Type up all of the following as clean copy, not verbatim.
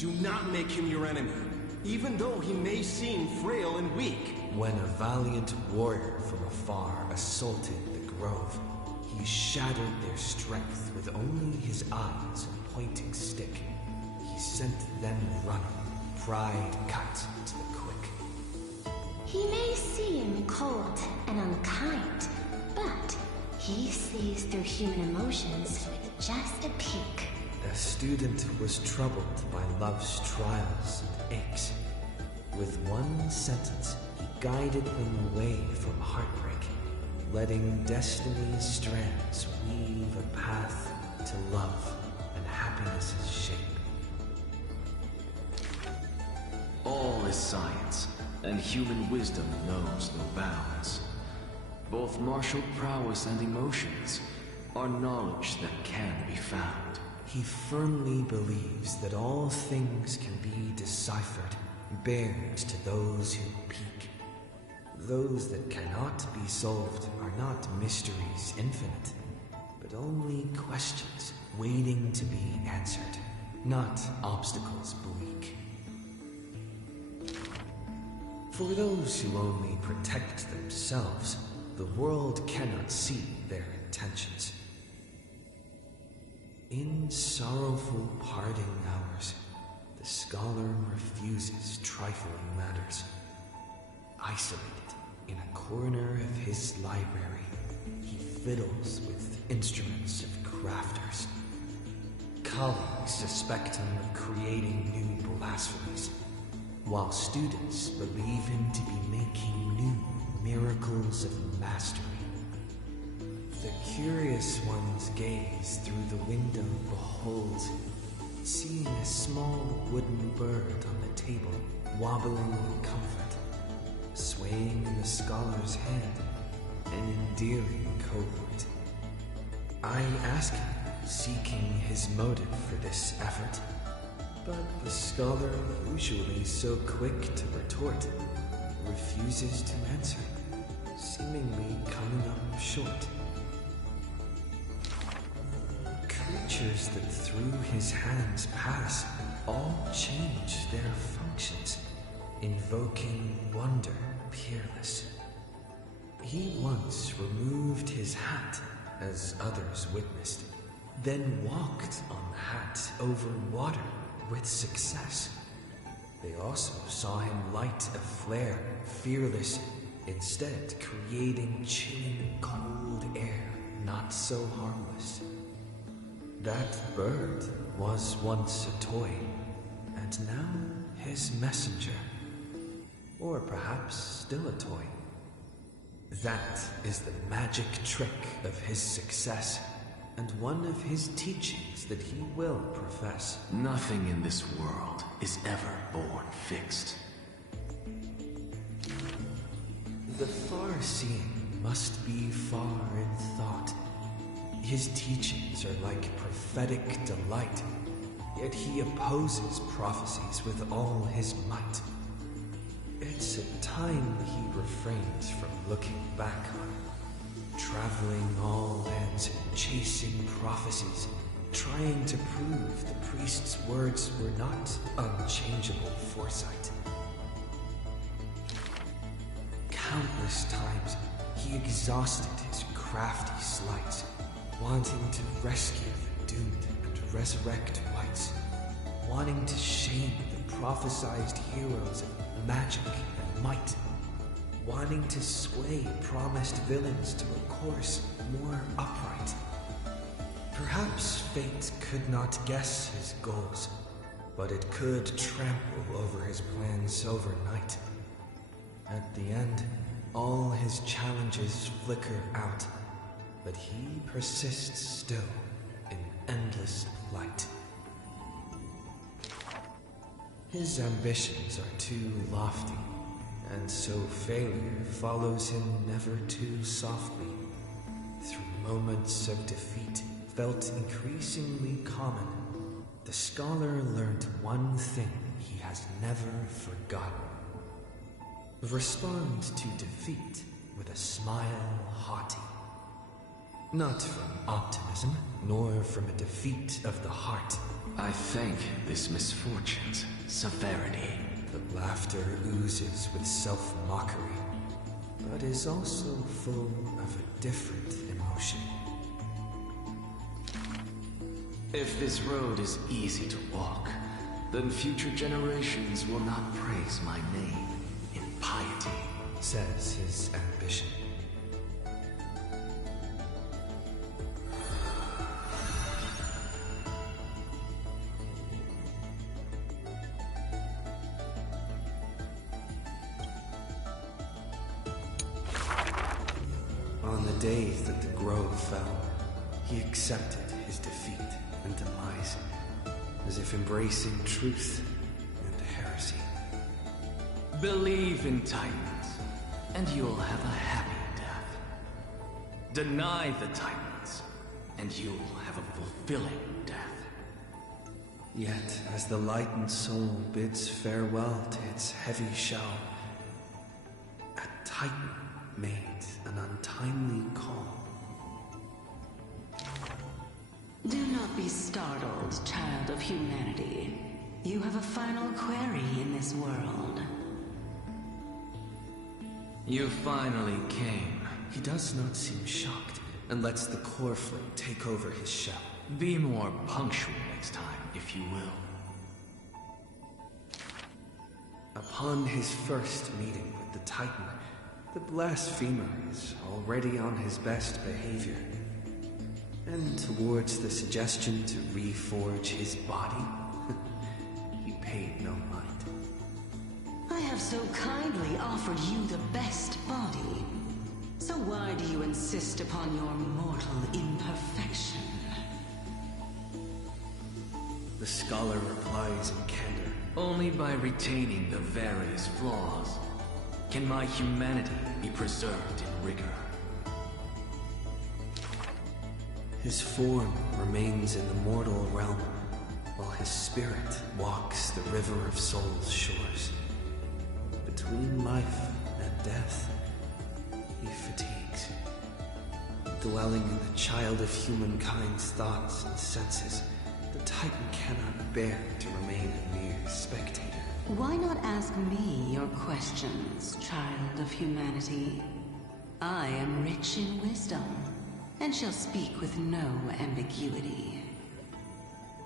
Do not make him your enemy, even though he may seem frail and weak. When a valiant warrior from afar assaulted the grove, he shattered their strength with only his eyes and pointing stick. He sent them running, pride cut to the quick. He may seem cold and unkind, but he sees through human emotions with just a peek. The student was troubled by love's trials and aches. With one sentence, he guided them away from heartbreak, letting destiny's strands weave a path to love and happiness's shape. All is science, and human wisdom knows no bounds. Both martial prowess and emotions are knowledge that can be found. He firmly believes that all things can be deciphered, bared to those who peek. Those that cannot be solved are not mysteries infinite, but only questions waiting to be answered, not obstacles bleak. For those who only protect themselves, the world cannot see their intentions. In sorrowful parting hours, the scholar refuses trifling matters. Isolated in a corner of his library, he fiddles with instruments of crafters. Colleagues suspect him of creating new blasphemies, while students believe him to be making new miracles of mastery. The curious ones gaze through the window, behold, seeing a small wooden bird on the table, wobbling in comfort, swaying in the scholar's hand, an endearing cohort. I ask him, seeking his motive for this effort, but the scholar, usually so quick to retort, refuses to answer, seemingly coming up short. Creatures that through his hands pass all change their functions, invoking wonder peerless. He once removed his hat, as others witnessed, then walked on the hat over water with success. They also saw him light a flare, fearless, instead creating chilling cold air, not so harmless. That bird was once a toy, and now his messenger. Or perhaps still a toy. That is the magic trick of his success, and one of his teachings that he will profess. Nothing in this world is ever born fixed. The far-seeing must be far in thought. His teachings are like prophetic delight, yet he opposes prophecies with all his might. It's a time he refrains from looking back on, traveling all lands and chasing prophecies, trying to prove the priest's words were not unchangeable foresight. Countless times he exhausted his crafty sleights, wanting to rescue the doomed and resurrect whites, wanting to shame the prophesized heroes of magic and might, wanting to sway promised villains to a course more upright. Perhaps fate could not guess his goals, but it could trample over his plans overnight. At the end, all his challenges flicker out, but he persists still in endless plight. His ambitions are too lofty, and so failure follows him never too softly. Through moments of defeat felt increasingly common, the scholar learned one thing he has never forgotten. Respond to defeat with a smile haughty. Not from optimism, nor from a defeat of the heart, I think this misfortune's severity. The laughter oozes with self-mockery, but is also full of a different emotion. If this road is easy to walk, then future generations will not praise my name in piety, says his ambition. On the day that the grove fell, he accepted his defeat and demise, as if embracing truth and heresy. Believe in Titans, and you'll have a happy death. Deny the Titans, and you'll have a fulfilling death. Yet, as the lightened soul bids farewell to its heavy shell, a Titan made an untimely call. Do not be startled, child of humanity. You have a final query in this world. You finally came. He does not seem shocked and lets the core flame take over his shell. Be more punctual next time, if you will. Upon his first meeting with the Titan, the blasphemer is already on his best behavior. And towards the suggestion to reforge his body, he paid no mind. I have so kindly offered you the best body. So why do you insist upon your mortal imperfection? The scholar replies in candor. Only by retaining the various flaws can my humanity be preserved in rigor. His form remains in the mortal realm, while his spirit walks the river of soul's shores. Between life and death, he fatigues. Dwelling in the child of humankind's thoughts and senses, the Titan cannot bear to remain a mere spectator. Why not ask me your questions, child of humanity? I am rich in wisdom, and shall speak with no ambiguity.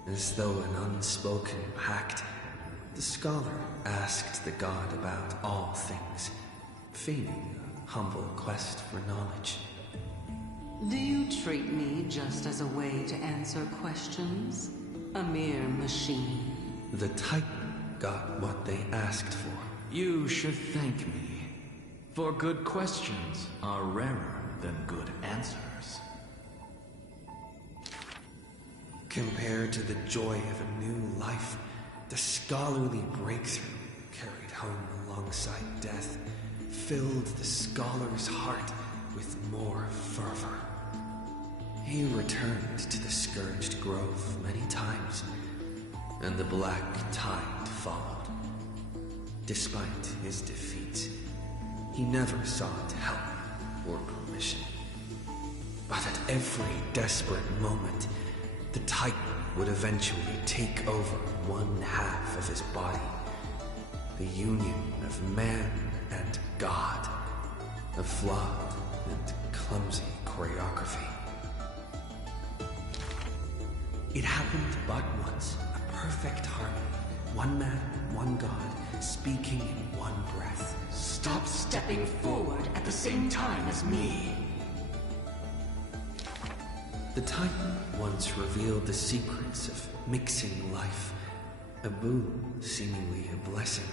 As though an unspoken pact, the scholar asked the god about all things, feigning a humble quest for knowledge. Do you treat me just as a way to answer questions? A mere machine? The Titan got what they asked for. You should thank me, for good questions are rarer than good answers. Compared to the joy of a new life, the scholarly breakthrough carried home alongside death filled the scholar's heart with more fervor. He returned to the Scourged Grove many times, and the black tide followed. Despite his defeat, he never sought help or permission. But at every desperate moment, the Titan would eventually take over one half of his body. The union of man and God. A flawed and clumsy choreography. It happened but once. A perfect harmony. One man, one God, speaking in one breath. Stop stepping forward at the same time as me. The Titan once revealed the secrets of mixing life. A boon, seemingly a blessing,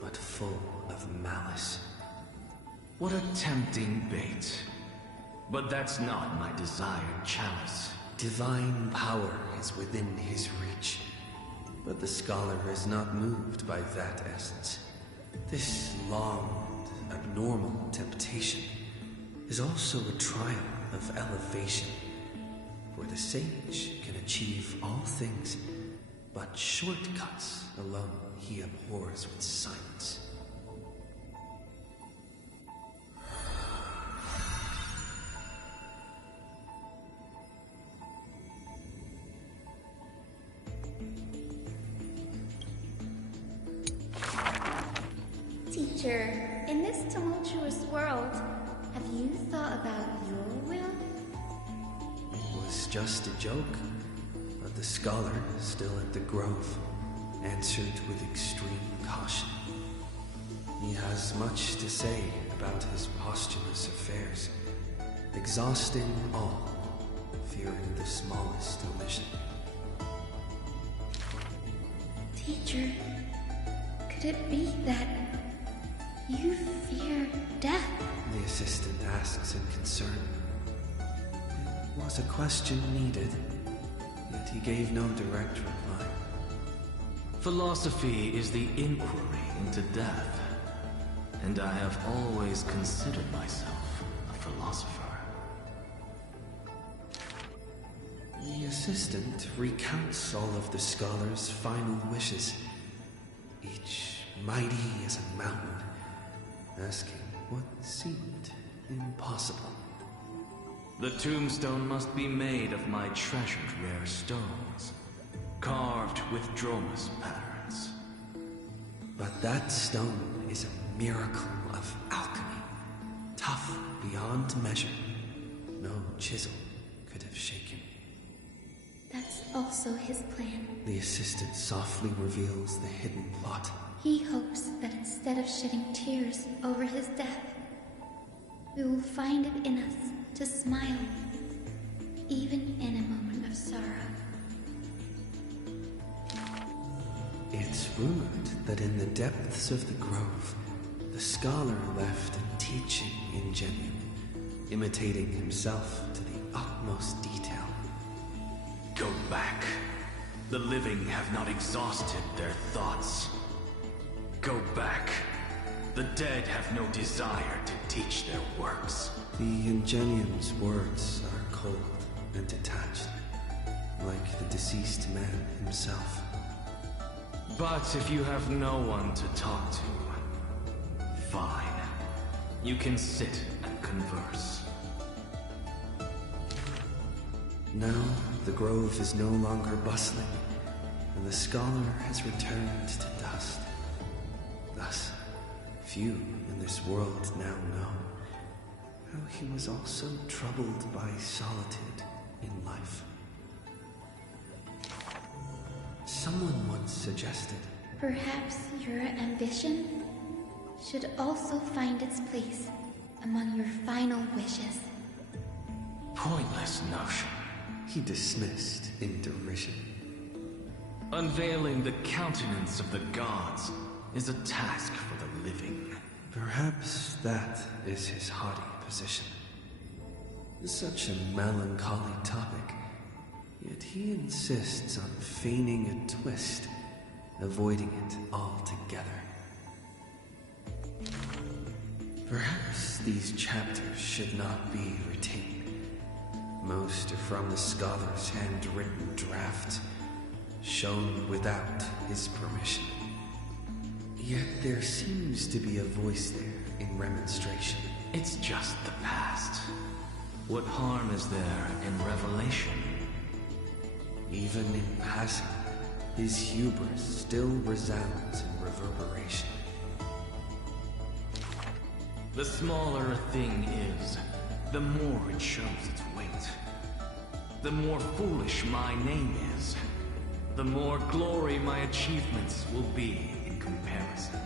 but full of malice. What a tempting bait. But that's not my desired chalice. Divine power is within his reach, but the scholar is not moved by that essence. This long and abnormal temptation is also a trial of elevation, where the sage can achieve all things, but shortcuts alone he abhors with silence. Teacher, in this tumultuous world, have you thought about your will? It was just a joke, but the scholar, still at the grove, answered with extreme caution. He has much to say about his posthumous affairs, exhausting all, fearing the smallest omission. Teacher, could it be that you fear death? The assistant asks in concern. It was a question needed, yet he gave no direct reply. Philosophy is the inquiry into death, and I have always considered myself a philosopher. The assistant recounts all of the scholar's final wishes, each mighty as a mountain, asking what seemed impossible. The tombstone must be made of my treasured rare stones, carved with Dromus patterns. But that stone is a miracle of alchemy, tough beyond measure. No chisel could have shaken. That's also his plan. The assistant softly reveals the hidden plot. He hopes that instead of shedding tears over his death, we will find it in us to smile, even in a moment of sorrow. It's rumored that in the depths of the grove, the scholar left a teaching ingenium, imitating himself to the utmost detail. Go back. The living have not exhausted their thoughts. Go back. The dead have no desire to teach their works. The ingenium's words are cold and detached, like the deceased man himself. But if you have no one to talk to, fine. You can sit and converse. Now, the grove is no longer bustling, and the scholar has returned to dust. Thus, few in this world now know how he was also troubled by solitude in life. Someone once suggested, Perhaps your ambition should also find its place among your final wishes. Pointless notion. he dismissed in derision. Unveiling the countenance of the gods is a task for the living. Perhaps that is his haughty position. Such a melancholy topic, yet he insists on feigning a twist, avoiding it altogether. Perhaps these chapters should not be retained. Most are from the scholar's handwritten draft, shown without his permission. Yet there seems to be a voice there in remonstration. It's just the past. What harm is there in revelation? Even in passing, his hubris still resounds in reverberation. The smaller a thing is, the more it shows its weight. The more foolish my name is, the more glory my achievements will be in comparison.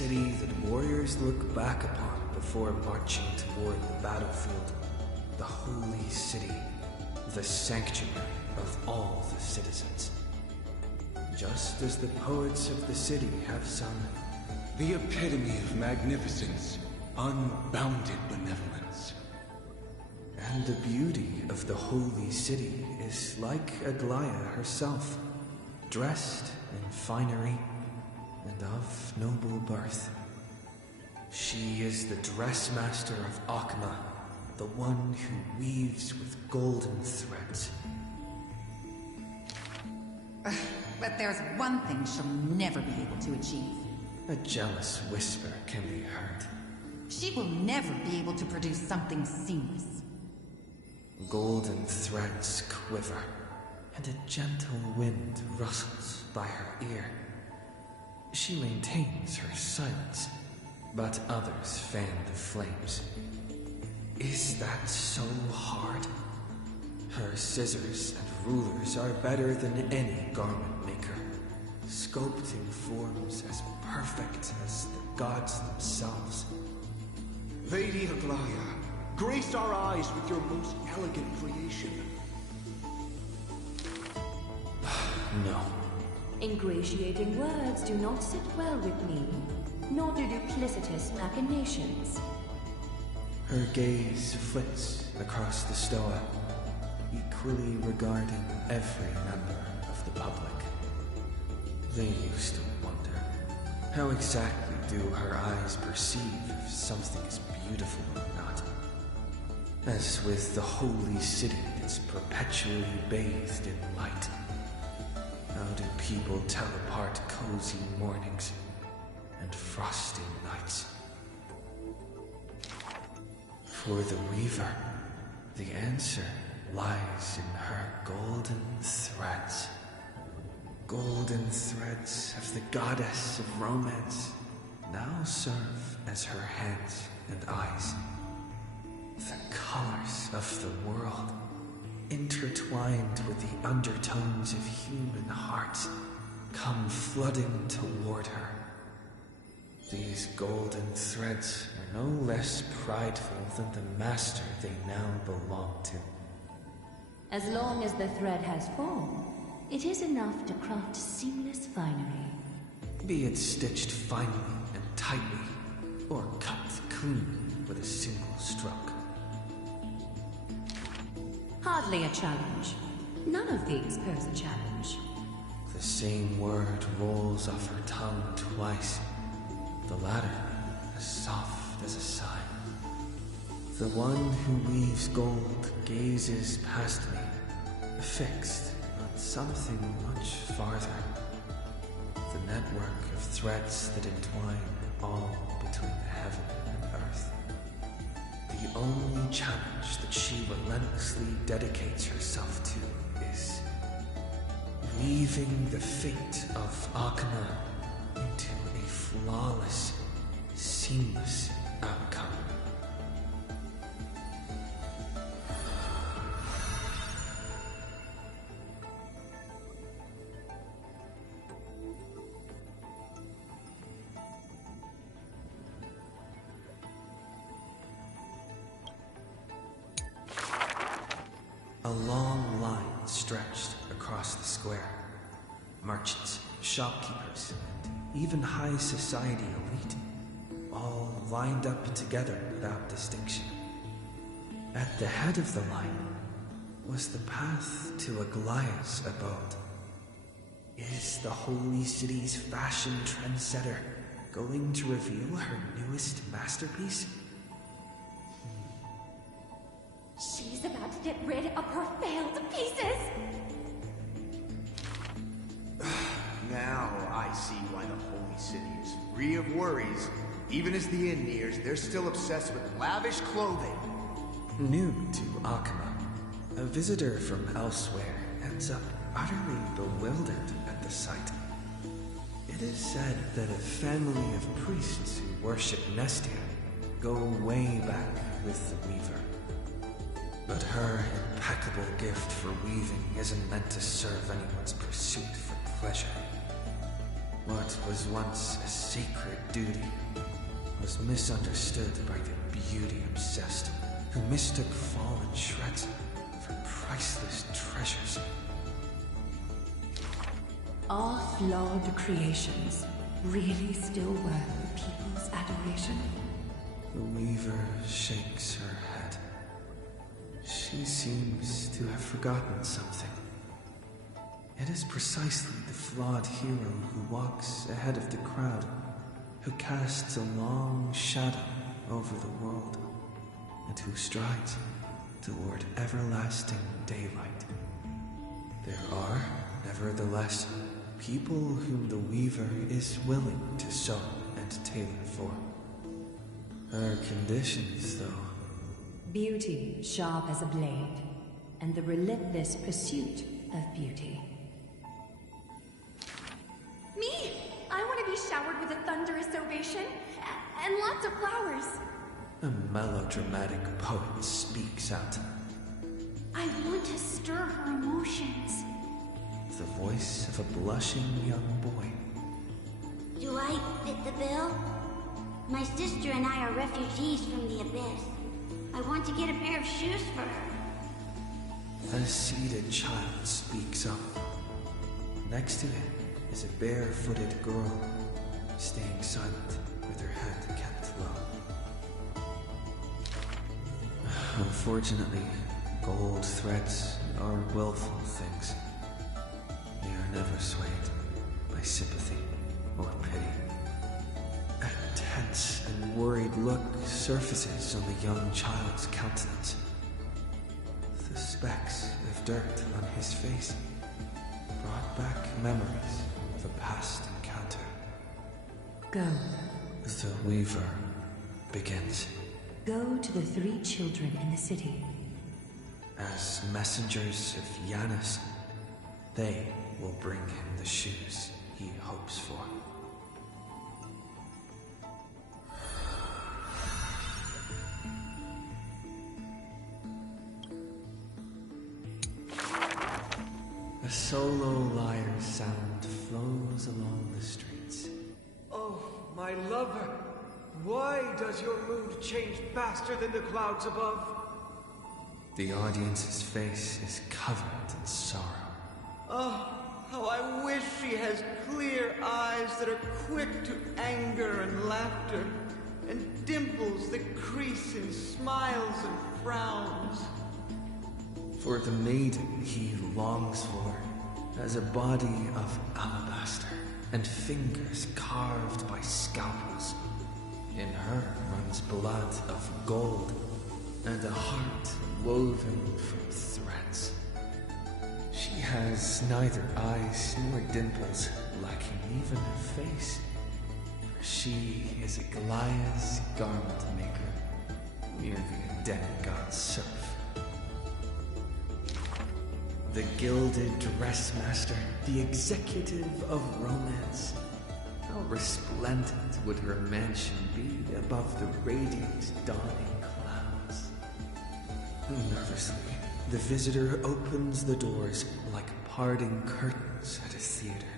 city that warriors look back upon before marching toward the battlefield. The holy city, the sanctuary of all the citizens. Just as the poets of the city have sung, The epitome of magnificence, unbounded benevolence. and the beauty of the holy city is like Aglaya herself, dressed in finery and of noble birth. She is the dressmaster of Akma, the one who weaves with golden threads. But there's one thing she'll never be able to achieve. A jealous whisper can be heard. She will never be able to produce something seamless. Golden threads quiver, and a gentle wind rustles by her ear. She maintains her silence, but others fan the flames. Is that so hard? Her scissors and rulers are better than any garment maker, sculpting forms as perfect as the gods themselves. Lady Aglaya, grace our eyes with your most elegant creation. No. Ingratiating words do not sit well with me, nor do duplicitous machinations. Her gaze flits across the stoa, equally regarding every member of the public. They used to wonder, how exactly do her eyes perceive if something is beautiful or not? As with the holy city that's perpetually bathed in light. How do people tell apart cozy mornings and frosty nights? For the Weaver, the answer lies in her golden threads. Golden threads of the goddess of romance now serve as her hands and eyes. The colors of the world, intertwined with the undertones of human hearts, come flooding toward her. These golden threads are no less prideful than the master they now belong to. As long as the thread has form, it is enough to craft seamless finery. Be it stitched finely and tightly, or cut clean with a single stroke. Hardly a challenge. None of these pose a challenge. The same word rolls off her tongue twice, the latter as soft as a sigh. The one who weaves gold gazes past me, fixed on something much farther. The network of threads that entwine all between heaven and earth. The only challenge that she relentlessly dedicates herself to is weaving the fate of Akana into a flawless, seamless outcome. A long line stretched across the square. Merchants, shopkeepers, and even high society elite, all lined up together without distinction. At the head of the line was the path to Aglaya's abode. Is the holy city's fashion trendsetter going to reveal her newest masterpiece? She's about to get rid of her failed pieces! Now I see why the holy city is free of worries. Even as the end nears, they're still obsessed with lavish clothing. New to Akama, a visitor from elsewhere ends up utterly bewildered at the sight. It is said that a family of priests who worship Nestia go way back with the Weaver. But her impeccable gift for weaving isn't meant to serve anyone's pursuit for pleasure. What was once a sacred duty was misunderstood by the beauty-obsessed, who mistook fallen shreds for priceless treasures. Are flawed creations really still worth people's adoration? The Weaver shakes her head. She seems to have forgotten something. It is precisely the flawed hero who walks ahead of the crowd, who casts a long shadow over the world, and who strides toward everlasting daylight. There are, nevertheless, people whom the Weaver is willing to sew and tailor for. Her conditions, though. Beauty sharp as a blade, and the relentless pursuit of beauty. Me! I want to be showered with a thunderous ovation, and lots of flowers. A melodramatic poet speaks out. I want to stir her emotions. The voice of a blushing young boy. Do I fit the bill? My sister and I are refugees from the abyss. I want to get a pair of shoes for her. A seated child speaks up. Next to him is a barefooted girl, staying silent with her head kept low. Unfortunately, gold threads are willful things. They are never swayed by sympathy or pity. A tense and worried look surfaces on the young child's countenance. The specks of dirt on his face brought back memories of a past encounter. Go. The Weaver begins. Go to the 3 children in the city. As messengers of Janus, they will bring him the shoes he hopes for. A solo lyre sound flows along the streets. Oh, my lover, why does your mood change faster than the clouds above? The audience's face is covered in sorrow. Oh, how I wish she has clear eyes that are quick to anger and laughter, and dimples that crease in smiles and frowns. For the maiden he longs for has a body of alabaster and fingers carved by scalpels. In her runs blood of gold and a heart woven from threads. She has neither eyes nor dimples, lacking even a face. For she is a Goliath's garment maker, merely a demigod's serf. The gilded dressmaster, the executive of romance. How resplendent would her mansion be above the radiant dawning clouds. Nervously, the visitor opens the doors like parting curtains at a theater.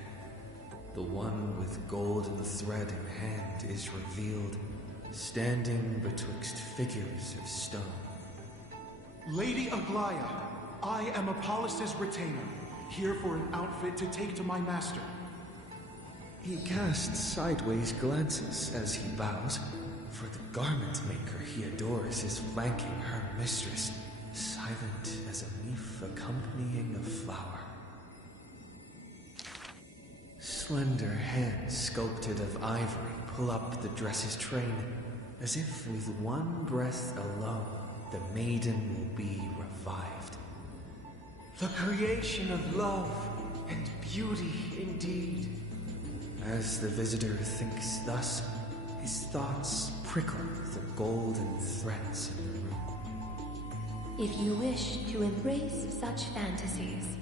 The one with golden thread in hand is revealed, standing betwixt figures of stone. Lady Aglaya, I am Apollos' retainer, here for an outfit to take to my master. He casts sideways glances as he bows, for the garment maker he adores is flanking her mistress, silent as a leaf accompanying a flower. Slender hands sculpted of ivory pull up the dress's train, as if with one breath alone the maiden will be revived. The creation of love and beauty indeed. As the visitor thinks thus, his thoughts prickle the golden threads in the room. If you wish to embrace such fantasies,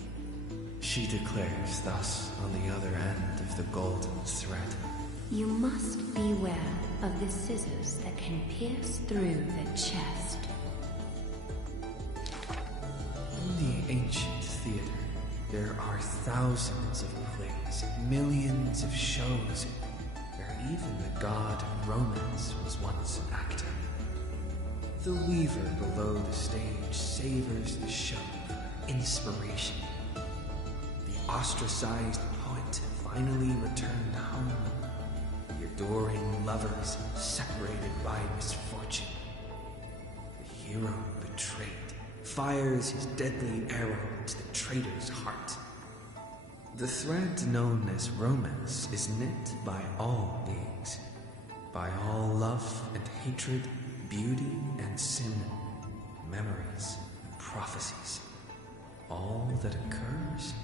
She declares thus on the other end of the golden thread. you must beware of the scissors that can pierce through the chest. In the ancient theater, There are thousands of plays, millions of shows, where even the god of romance was once an actor. The weaver below the stage savors the show for inspiration. The ostracized poet finally returned home. The adoring lovers separated by misfortune. The hero betrayed fires his deadly arrow into the traitor's heart. The thread known as romance is knit by all beings, by all love and hatred, beauty and sin, memories and prophecies. All that occurs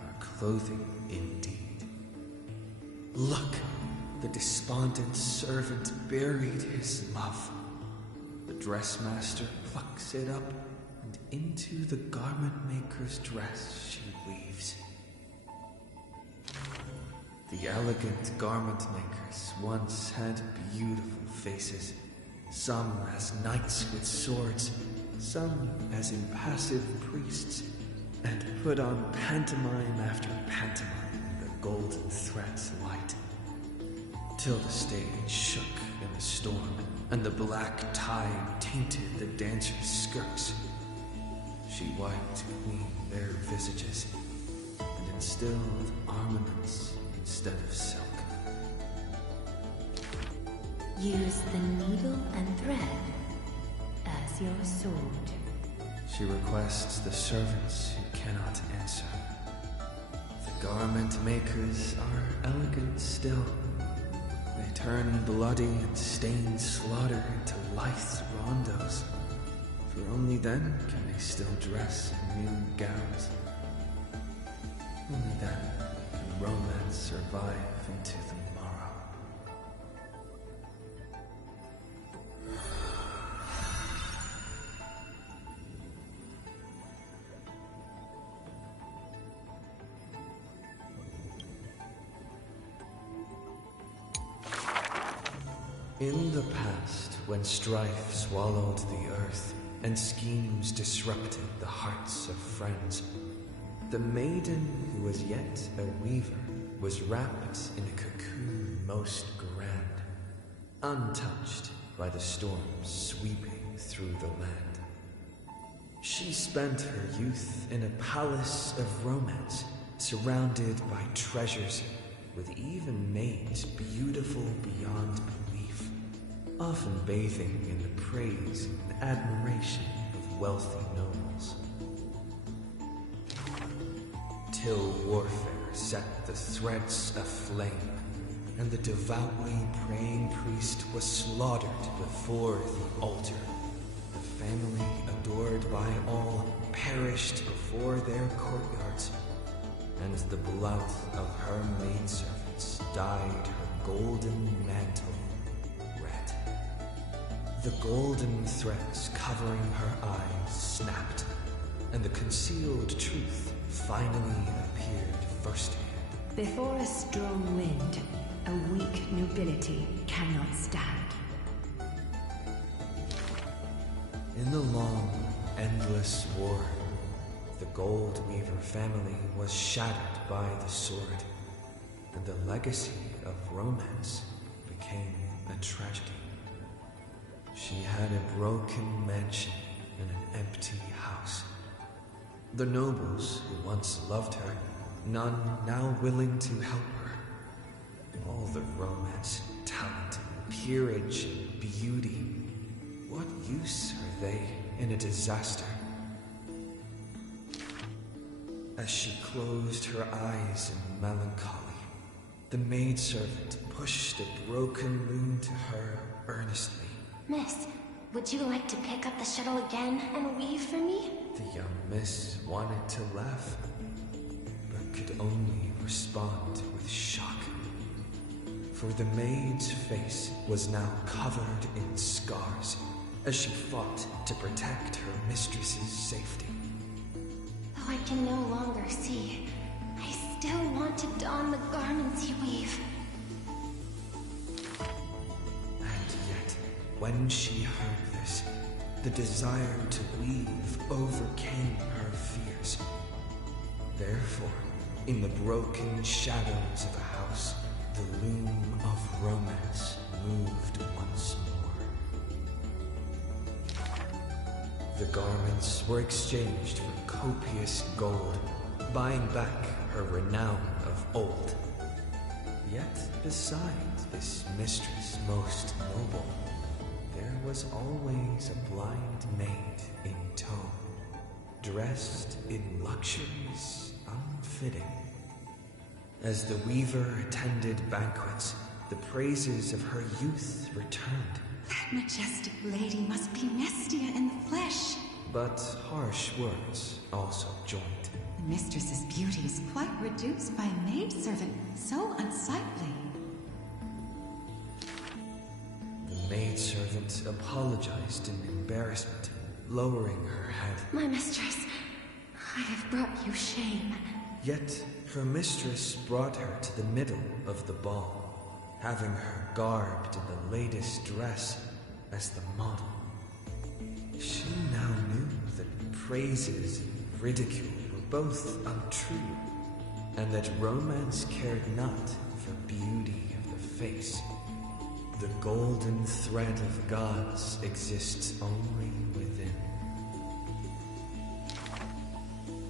are clothing indeed. Look, the despondent servant buried his love. The dressmaster plucks it up, and into the garment maker's dress she weaves. The elegant garment makers once had beautiful faces, some as knights with swords, some as impassive priests, and put on pantomime after pantomime in the golden thread's light, till the stage shook in a storm, and the black tide tainted the dancers' skirts. She wiped clean their visages, and instilled armaments instead of silk. Use the needle and thread as your sword. She requests the servants who cannot answer. The garment makers are elegant still. They turn bloody and stained slaughter into lithe rondos. For only then can they still dress in new gowns. Only then can romance survive into the morrow. In the past, when strife swallowed the earth, and schemes disrupted the hearts of friends, the maiden who was yet a weaver was wrapped in a cocoon most grand, untouched by the storms sweeping through the land. She spent her youth in a palace of romance, surrounded by treasures, with even maids beautiful beyond belief, often bathing in the praise and admiration of wealthy nobles. Till warfare set the threads aflame, and the devoutly praying priest was slaughtered before the altar. The family adored by all perished before their courtyards, and the blood of her maidservants dyed her golden mantle red. The golden threads covering her eyes snapped, and the concealed truth finally appeared firsthand. Before a strong wind, a weak nobility cannot stand. In the long, endless war, the Gold Weaver family was shattered by the sword, and the legacy of romance became a tragedy. She had a broken mansion and an empty house. The nobles who once loved her, none now willing to help her. All the romance, talent, peerage, and beauty, what use are they in a disaster? As she closed her eyes in melancholy, the maidservant pushed a broken loom to her earnestly. Miss, would you like to pick up the shuttle again and weave for me? The young miss wanted to laugh, but could only respond with shock. For the maid's face was now covered in scars, as she fought to protect her mistress's safety. Though I can no longer see, I still want to don the garments you weave. And yet, when she heard this, the desire to weave overcame her fears. Therefore, in the broken shadows of a house, the loom of romance moved once more. The garments were exchanged for copious gold, buying back her renown of old. Yet beside this mistress most noble, there was always a blind maid in tow, dressed in luxuries unfitting. As the weaver attended banquets, the praises of her youth returned. That majestic lady must be Nestia in the flesh. But harsh words also joined. The mistress's beauty is quite reduced by a maidservant, so unsightly. The maidservant apologized in embarrassment, lowering her head. My mistress, I have brought you shame. Yet her mistress brought her to the middle of the ball, having her garbed in the latest dress as the model. She now knew that praises and ridicule were both untrue, and that romance cared not for beauty of the face. The golden thread of gods exists only within.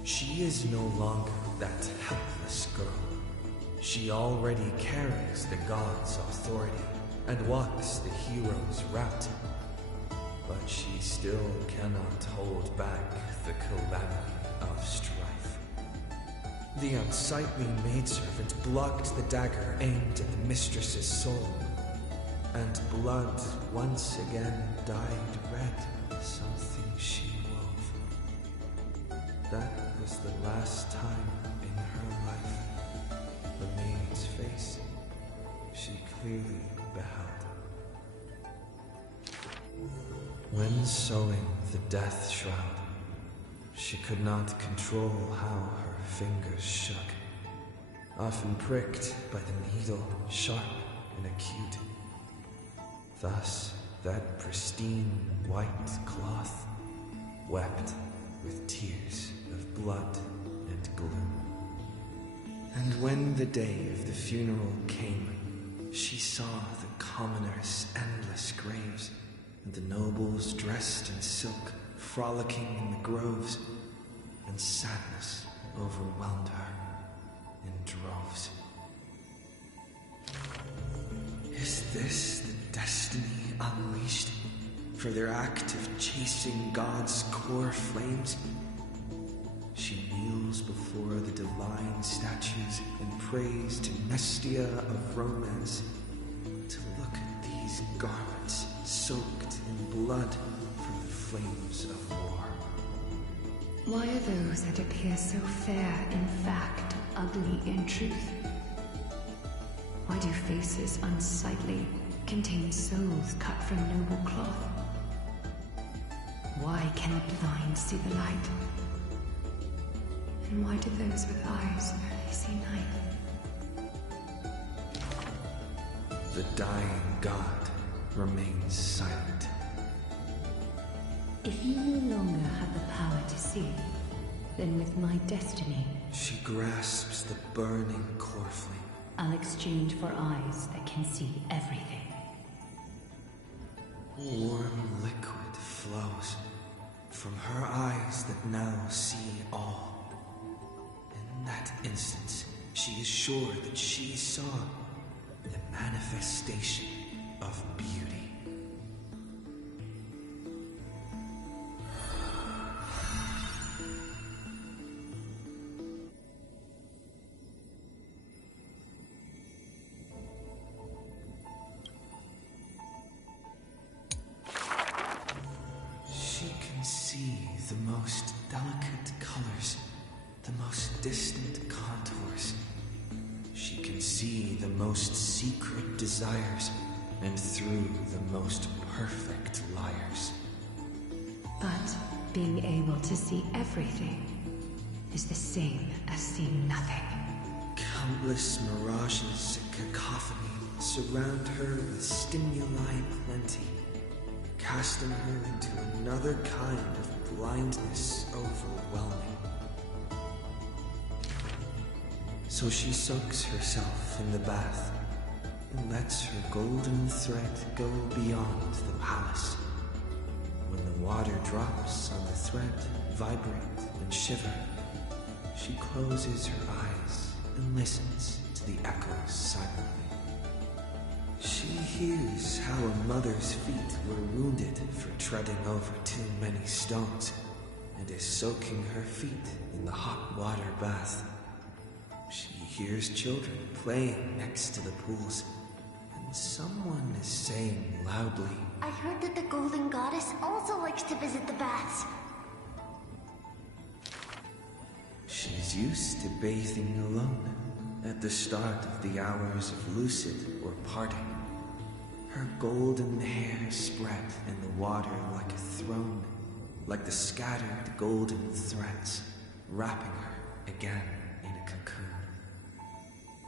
She is no longer that helpless girl. She already carries the gods' authority and walks the hero's route. But she still cannot hold back the calamity of strife. The unsightly maidservant blocked the dagger aimed at the mistress's soul, and blood once again dyed red something she wove. That was the last time in her life the maid's face she clearly beheld. When sewing the death shroud, she could not control how her fingers shook, often pricked by the needle, sharp and acute. Thus, that pristine white cloth wept with tears of blood and gloom. And when the day of the funeral came, she saw the commoners' endless graves, and the nobles dressed in silk, frolicking in the groves, and sadness overwhelmed her in droves. Is this the destiny unleashed for their act of chasing God's core flames? She kneels before the divine statues and prays to Nestia of romance to look at these garments soaked in blood from the flames of war. Why are those that appear so fair in fact ugly in truth? Why do faces unsightly contain souls cut from noble cloth? Why can the blind see the light? And why do those with eyes only see night? The dying god remains silent. If you no longer have the power to see, then with my destiny, She grasps the burning core flame. I'll exchange for eyes that can see everything. Warm liquid flows from her eyes that now see all. In that instance, she is sure that she saw the manifestation of beauty. She can see the most delicate colors, the most distant contours. She can see the most secret desires, and through the most perfect liars. But being able to see everything is the same as seeing nothing. Countless mirages and cacophony surround her with stimuli plenty, casting her into another kind of blindness overwhelming. So she soaks herself in the bath and lets her golden thread go beyond the palace. When the water drops on the thread, vibrate and shiver, she closes her eyes and listens to the echoes silently. She hears how a mother's feet were wounded for treading over too many stones, and is soaking her feet in the hot water bath. She hears children playing next to the pools, and someone is saying loudly, I heard that the Golden Goddess also likes to visit the baths. She's used to bathing alone at the start of the hours of lucid or parting. Her golden hair spread in the water like a throne, like the scattered golden threads, wrapping her again in a cocoon.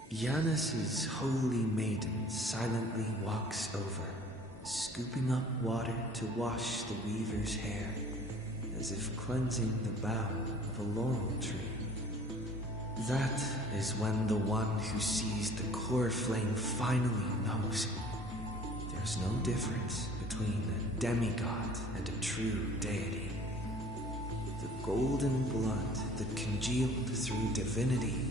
Yanis's holy maiden silently walks over, scooping up water to wash the weaver's hair, as if cleansing the bough of a laurel tree. That is when the one who sees the core flame finally knows. There's no difference between a demigod and a true deity. The golden blood that congealed through divinity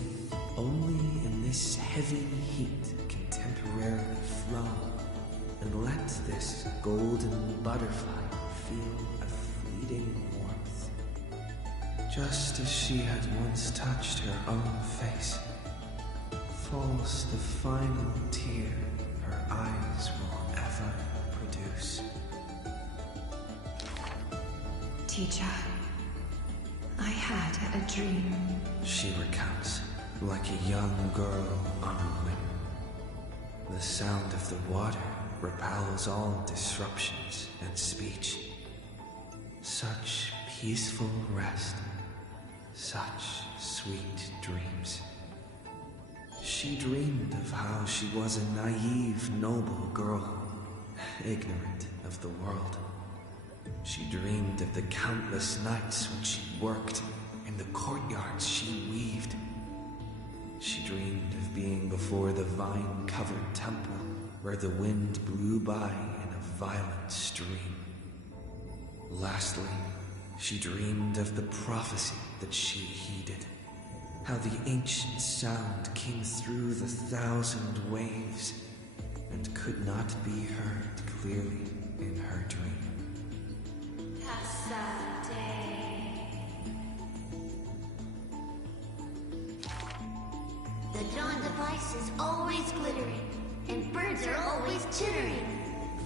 only in this heavy heat can temporarily flow and let this golden butterfly feel a fleeting warmth. Just as she had once touched her own face, falls the final tear her eyes will ever produce. Teacher, I had a dream. She recounts, like a young girl on a whim. The sound of the water repels all disruptions and speech. Such peaceful rest, such sweet dreams. She dreamed of how she was a naive, noble girl, ignorant of the world. She dreamed of the countless nights when she worked, in the courtyards she weaved. She dreamed of being before the vine-covered temple where the wind blew by in a violent stream. Lastly, she dreamed of the prophecy that she heeded, how the ancient sound came through the 1,000 waves and could not be heard clearly in her dream. The dawn device is always glittering, and birds are always chittering.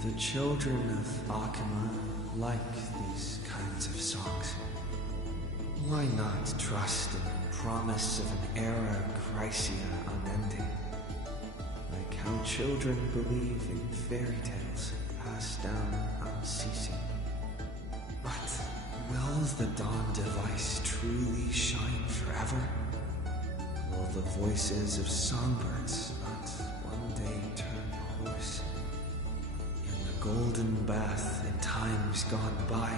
The children of Akima like these kinds of songs. Why not trust in the promise of an era Chrysia unending? Like how children believe in fairy tales passed down unceasing. But will the dawn device truly shine forever? Will the voices of songbirds not one day turn hoarse? In the golden bath in times gone by,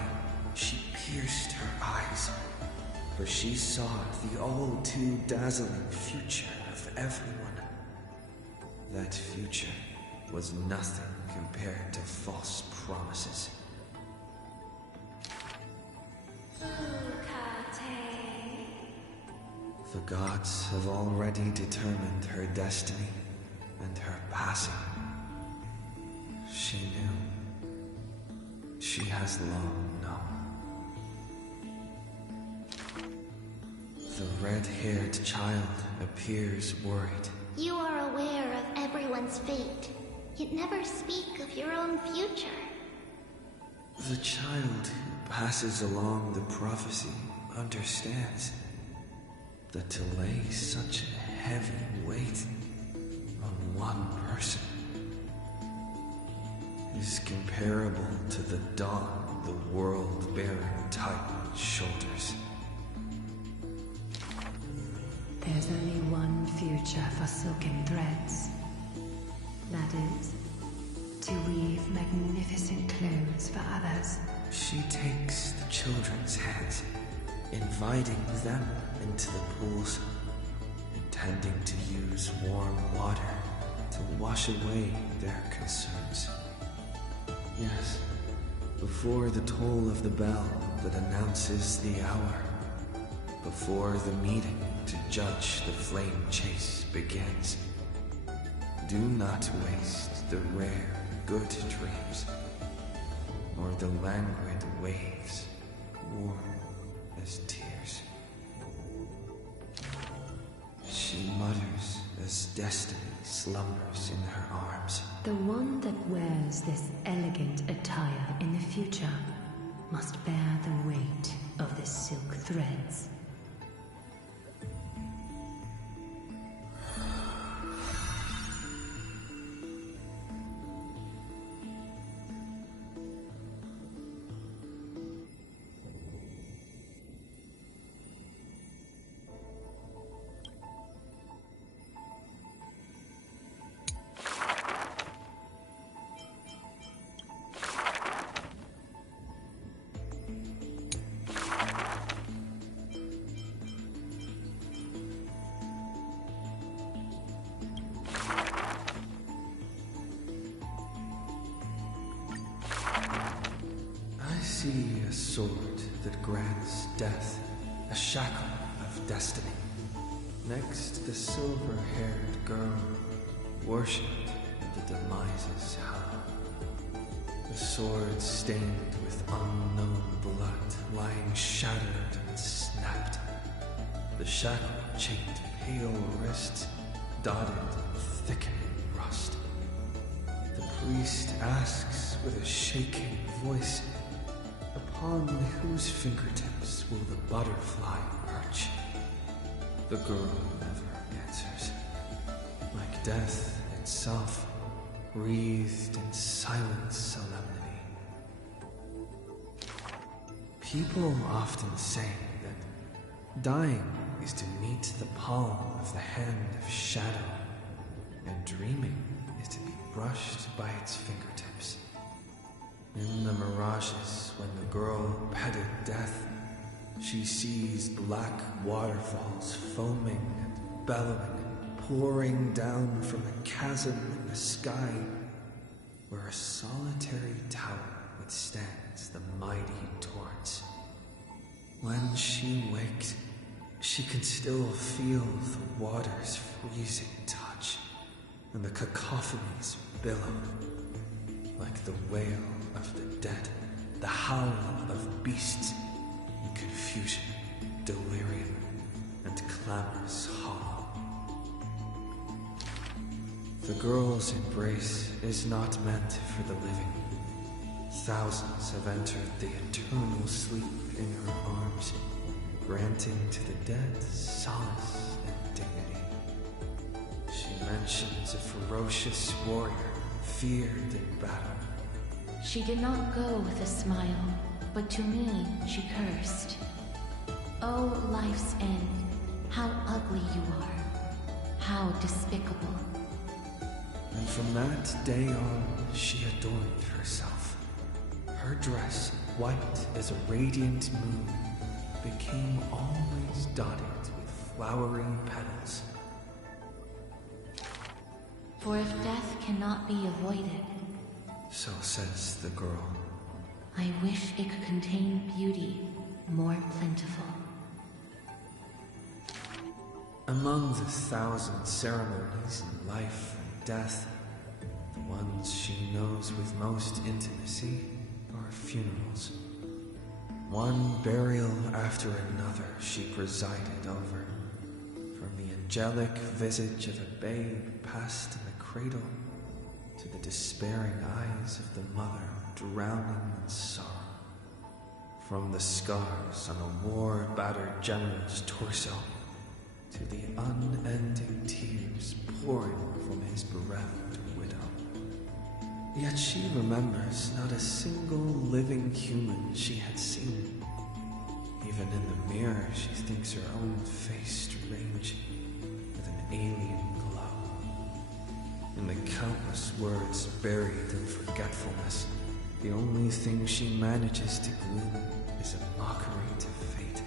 she pierced her eyes, for she saw the all too dazzling future of everyone. That future was nothing compared to false promises. The gods have already determined her destiny and her passing. She knew. She has long known. The red-haired child appears worried. You are aware of everyone's fate, yet never speak of your own future. The child who passes along the prophecy understands that to lay such a heavy weight on one person is comparable to the dawn the world bearing titan's shoulders. There's only one future for silken threads. That is, to weave magnificent clothes for others. She takes the children's hands, inviting them into the pools, and pretending to use warm water to wash away their concerns. Yes, before the toll of the bell that announces the hour, before the meeting to judge the flame chase begins, do not waste the rare good dreams, or the languid waves warm as tears. She mutters as destiny slumbers in her arms. The one that wears this elegant attire in the future must bear the weight of the silk threads. I see a sword that grants death, a shackle of destiny. Next, the silver-haired girl, worshipped at the demise's hell. The sword stained with unknown blood, lying shattered and snapped. The shackle chained pale wrists, dotted in thickening rust. The priest asks with a shaking voice, upon whose fingertips will the butterfly perch? The girl never answers, like death itself, wreathed in silent solemnity. People often say that dying is to meet the palm of the hand of shadow, and dreaming is to be brushed by its fingertips. In the mirages, when the girl petted death, she sees black waterfalls foaming and bellowing, pouring down from a chasm in the sky, where a solitary tower withstands the mighty torrents. When she wakes, she can still feel the water's freezing touch, and the cacophonies billow, like the wail of the dead, the howl of beasts, in confusion, delirium, and clamorous hollow. The girl's embrace is not meant for the living. Thousands have entered the eternal sleep in her arms, granting to the dead solace and dignity. She mentions a ferocious warrior feared in battle. She did not go with a smile, but to me she cursed. Oh, life's end, how ugly you are, how despicable. And from that day on, she adorned herself. Her dress, white as a radiant moon, became always dotted with flowering petals. For if death cannot be avoided, so says the girl, I wish it could contain beauty more plentiful. Among the thousand ceremonies in life and death, the ones she knows with most intimacy are funerals. One burial after another she presided over, from the angelic visage of a babe passed in the cradle to the despairing eyes of the mother drowning in sorrow, from the scars on a war-battered general's torso to the unending tears pouring from his bereft widow. Yet she remembers not a single living human she had seen. Even in the mirror, she thinks her own face strange, with an alien glow. In the countless words buried in forgetfulness, the only thing she manages to glean is a mockery to fate,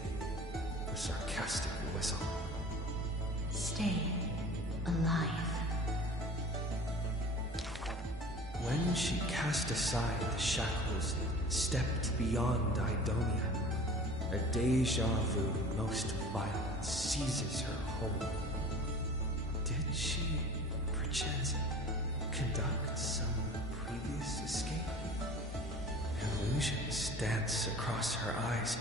a sarcastic whistle. Stay. she cast aside the shackles and stepped beyond Idonia, a deja vu most violent seizes her whole. Did she, perchance, conduct some previous escape? Illusions dance across her eyes.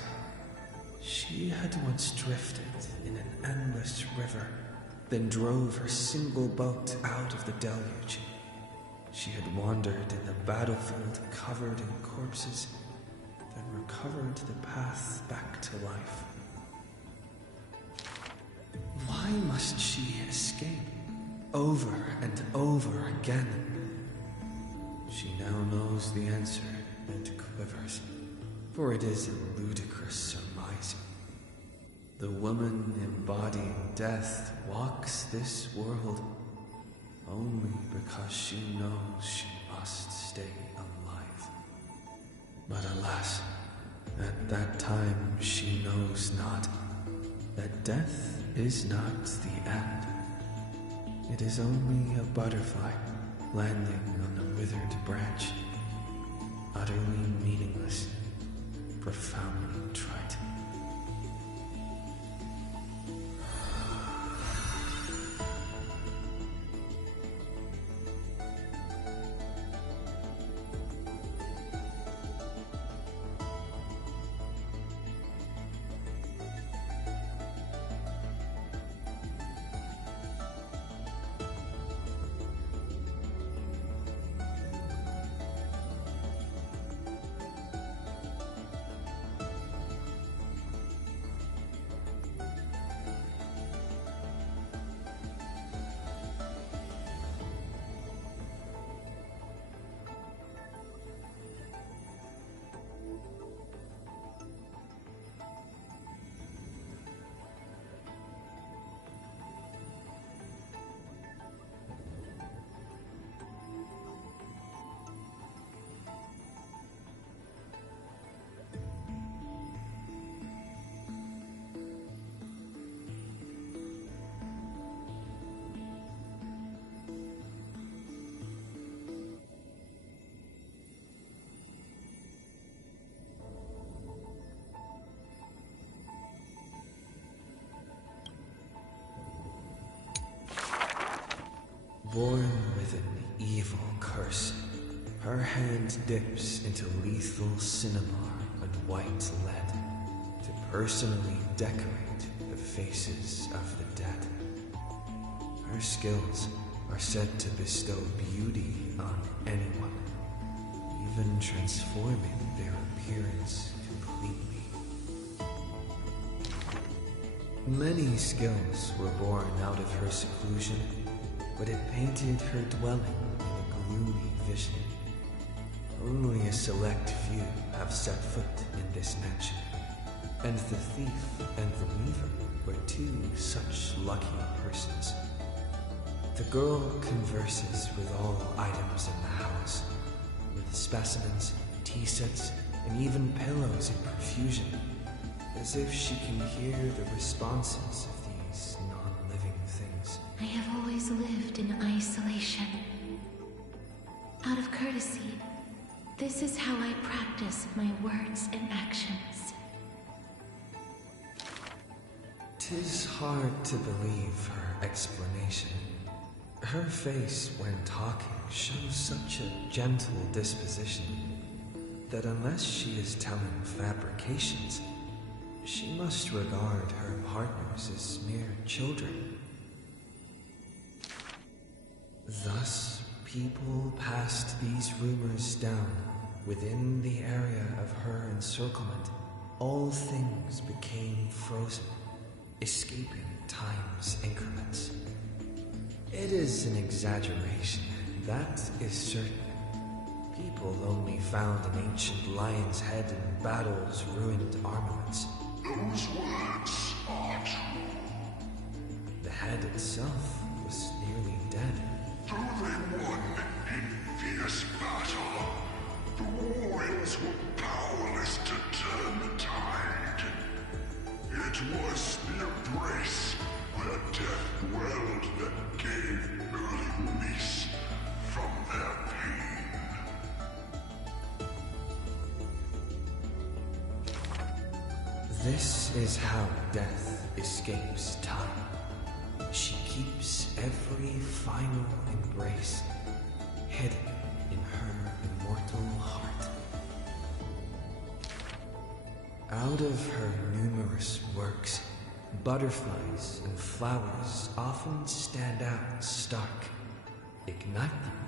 She had once drifted in an endless river, then drove her single boat out of the deluge. She had wandered in the battlefield covered in corpses, then recovered the path back to life. Why must she escape over and over again? She now knows the answer and quivers, for it is a ludicrous surmising. The woman embodying death walks this world only because she knows she must stay alive. But alas, at that time she knows not that death is not the end. It is only a butterfly landing on a withered branch, utterly meaningless, profoundly trite. Born with an evil curse, her hand dips into lethal cinnabar and white lead to personally decorate the faces of the dead. Her skills are said to bestow beauty on anyone, even transforming their appearance completely. Many skills were born out of her seclusion, but it painted her dwelling in a gloomy vision. Only a select few have set foot in this mansion, and the thief and the weaver were two such lucky persons. The girl converses with all items in the house, with specimens, tea sets, and even pillows in profusion, as if she can hear the responses of these non-living things. I have always lived in isolation. Out of courtesy, this is how I practice my words and actions. 'Tis hard to believe her explanation. Her face when talking shows such a gentle disposition that unless she is telling fabrications, she must regard her partners as mere children. Thus, people passed these rumors down. Within the area of her encirclement, all things became frozen, escaping time's increments. It is an exaggeration, that is certain. People only found an ancient lion's head in battle's ruined armaments. Those words are true. The head itself was nearly dead. Though they won in fierce battle, the warriors were powerless to turn the tide. It was the embrace where death dwelled that gave early release from their pain. This is how death escapes time. She keeps every final embrace hidden in her immortal heart. Out of her numerous works, butterflies and flowers often stand out stark. Ignite them,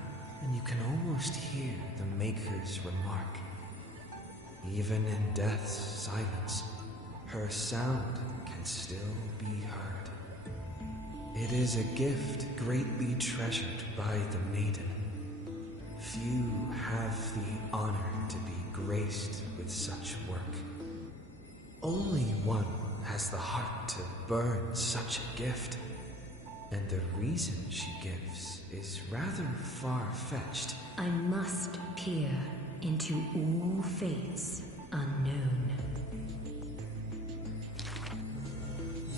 and you can almost hear the maker's remark. Even in death's silence, her sound can still be heard. It is a gift greatly treasured by the maiden. Few have the honor to be graced with such work. Only one has the heart to burn such a gift, and the reason she gives is rather far-fetched. I must peer into all fates unknown.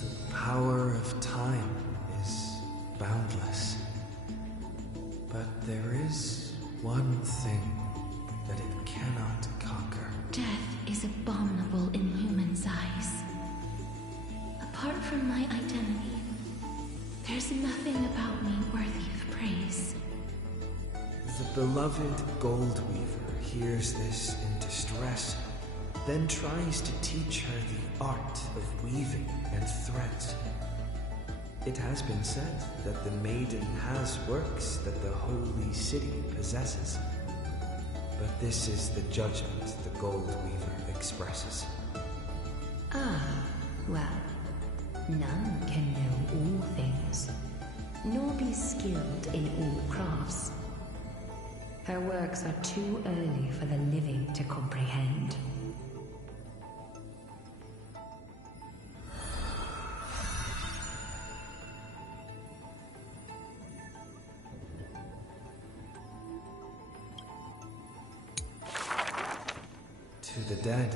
The power of time is boundless, but there is one thing that it cannot conquer. Death is abominable in humans' eyes. Apart from my identity, there's nothing about me worthy of praise. The beloved Goldweaver hears this in distress, then tries to teach her the art of weaving and threads. It has been said that the maiden has works that the holy city possesses, but this is the judgment the Goldweaver expresses. Ah, well, none can know all things, nor be skilled in all crafts. Her works are too early for the living to comprehend. To the dead,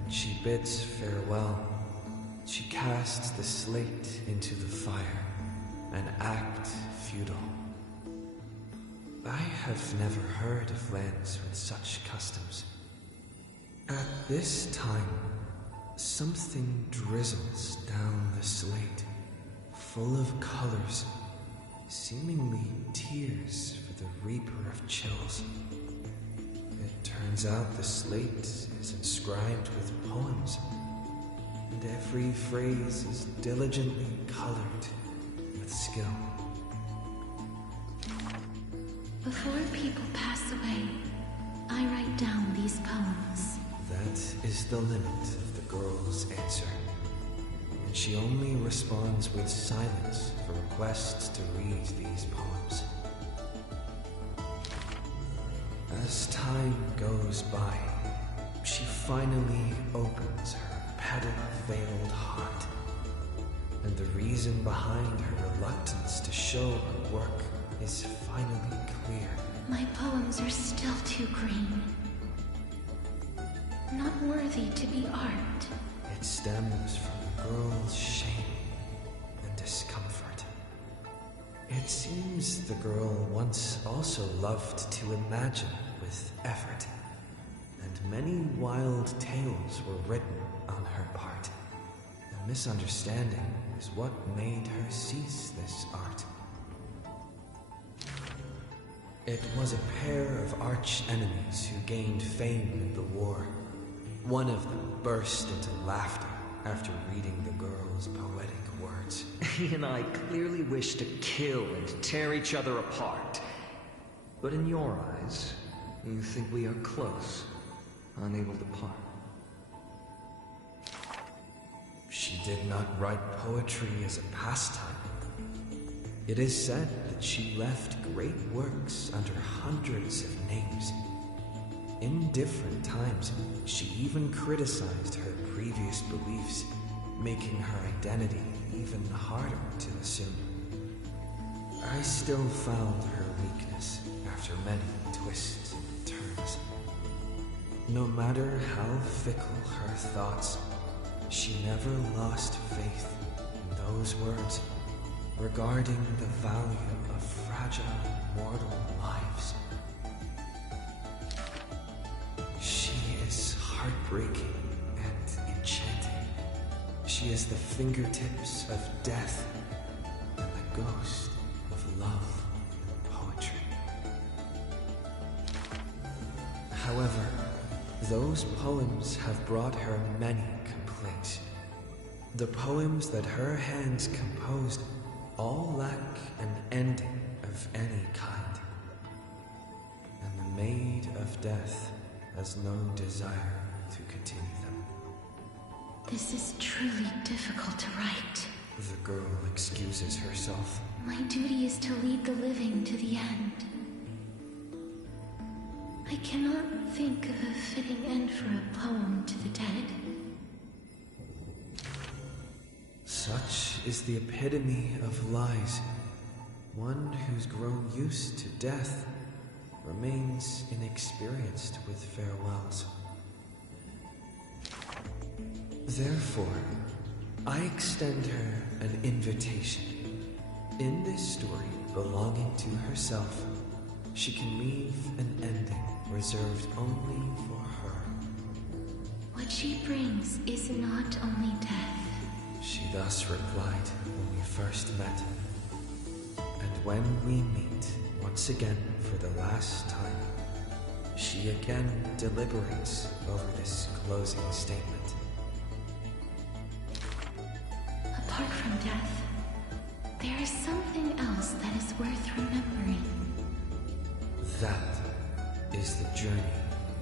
when she bids farewell, she casts the slate into the fire, an act futile. I have never heard of lands with such customs. At this time, something drizzles down the slate, full of colors, seemingly tears for the reaper of chills. It turns out the slate is inscribed with poems, and every phrase is diligently colored with skill. Before people pass away, I write down these poems. That is the limit of the girl's answer, and she only responds with silence for requests to read these poems. As time goes by, she finally opens her petal-veiled heart, and the reason behind her reluctance to show her work is finally clear. My poems are still too green. Not worthy to be art. It stems from the girl's shame and discomfort. It seems the girl once also loved to imagine with effort, and many wild tales were written on her part. A misunderstanding is what made her cease this art. It was a pair of arch-enemies who gained fame in the war. One of them burst into laughter after reading the girl's poetic words. He and I clearly wish to kill and tear each other apart. But in your eyes, you think we are close, unable to part. She did not write poetry as a pastime. It is said that she left great works under hundreds of names. In different times, she even criticized her previous beliefs, making her identity even harder to assume. I still found her weakness after many twists and turns. No matter how fickle her thoughts, she never lost faith in those words regarding the value of fragile mortal lives. She is heartbreaking and enchanting, She is the fingertips of death and the ghost of love and poetry. However, those poems have brought her many complaints. The poems that her hands composed all lack an ending of any kind. And the Maid of Death has no desire to continue them. This is truly difficult to write. The girl excuses herself. My duty is to lead the living to the end. I cannot think of a fitting end for a poem to the dead. Such is the epitome of lies. One who's grown used to death remains inexperienced with farewells. Therefore, I extend her an invitation. In this story belonging to herself, she can leave an ending reserved only for her. What she brings is not only death. She thus replied when we first met. And when we meet once again for the last time, she again deliberates over this closing statement. Apart from death, there is something else that is worth remembering. That is the journey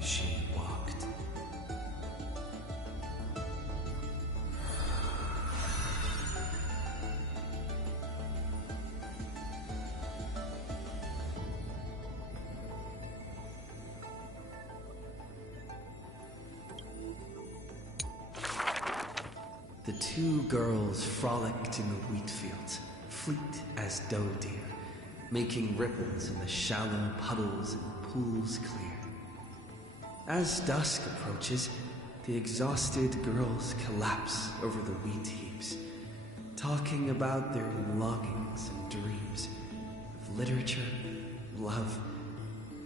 she walked. The two girls frolicked in the wheat fields, fleet as doe deer, making ripples in the shallow puddles and pools clear. As dusk approaches, the exhausted girls collapse over the wheat heaps, talking about their longings and dreams of literature, love,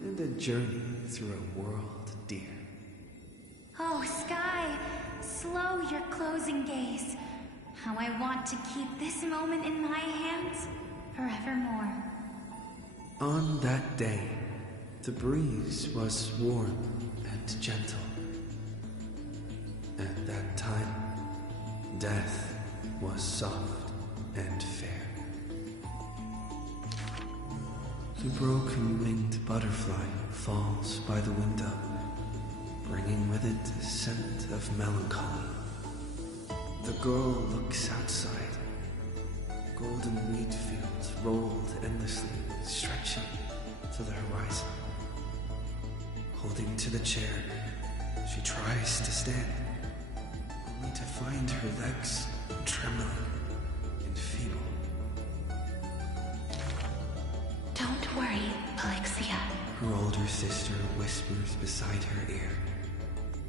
and a journey through a world dear. Oh, Sky, slow your closing gaze. How I want to keep this moment in my hands forevermore. On that day, the breeze was warm and gentle. At that time, death was soft and fair. The broken-winged butterfly falls by the window, bringing with it a scent of melancholy. The girl looks outside. Golden wheat fields rolled endlessly, stretching to the horizon. Holding to the chair, she tries to stand, only to find her legs trembling and feeble. Don't worry, Alexia. Her older sister whispers beside her ear,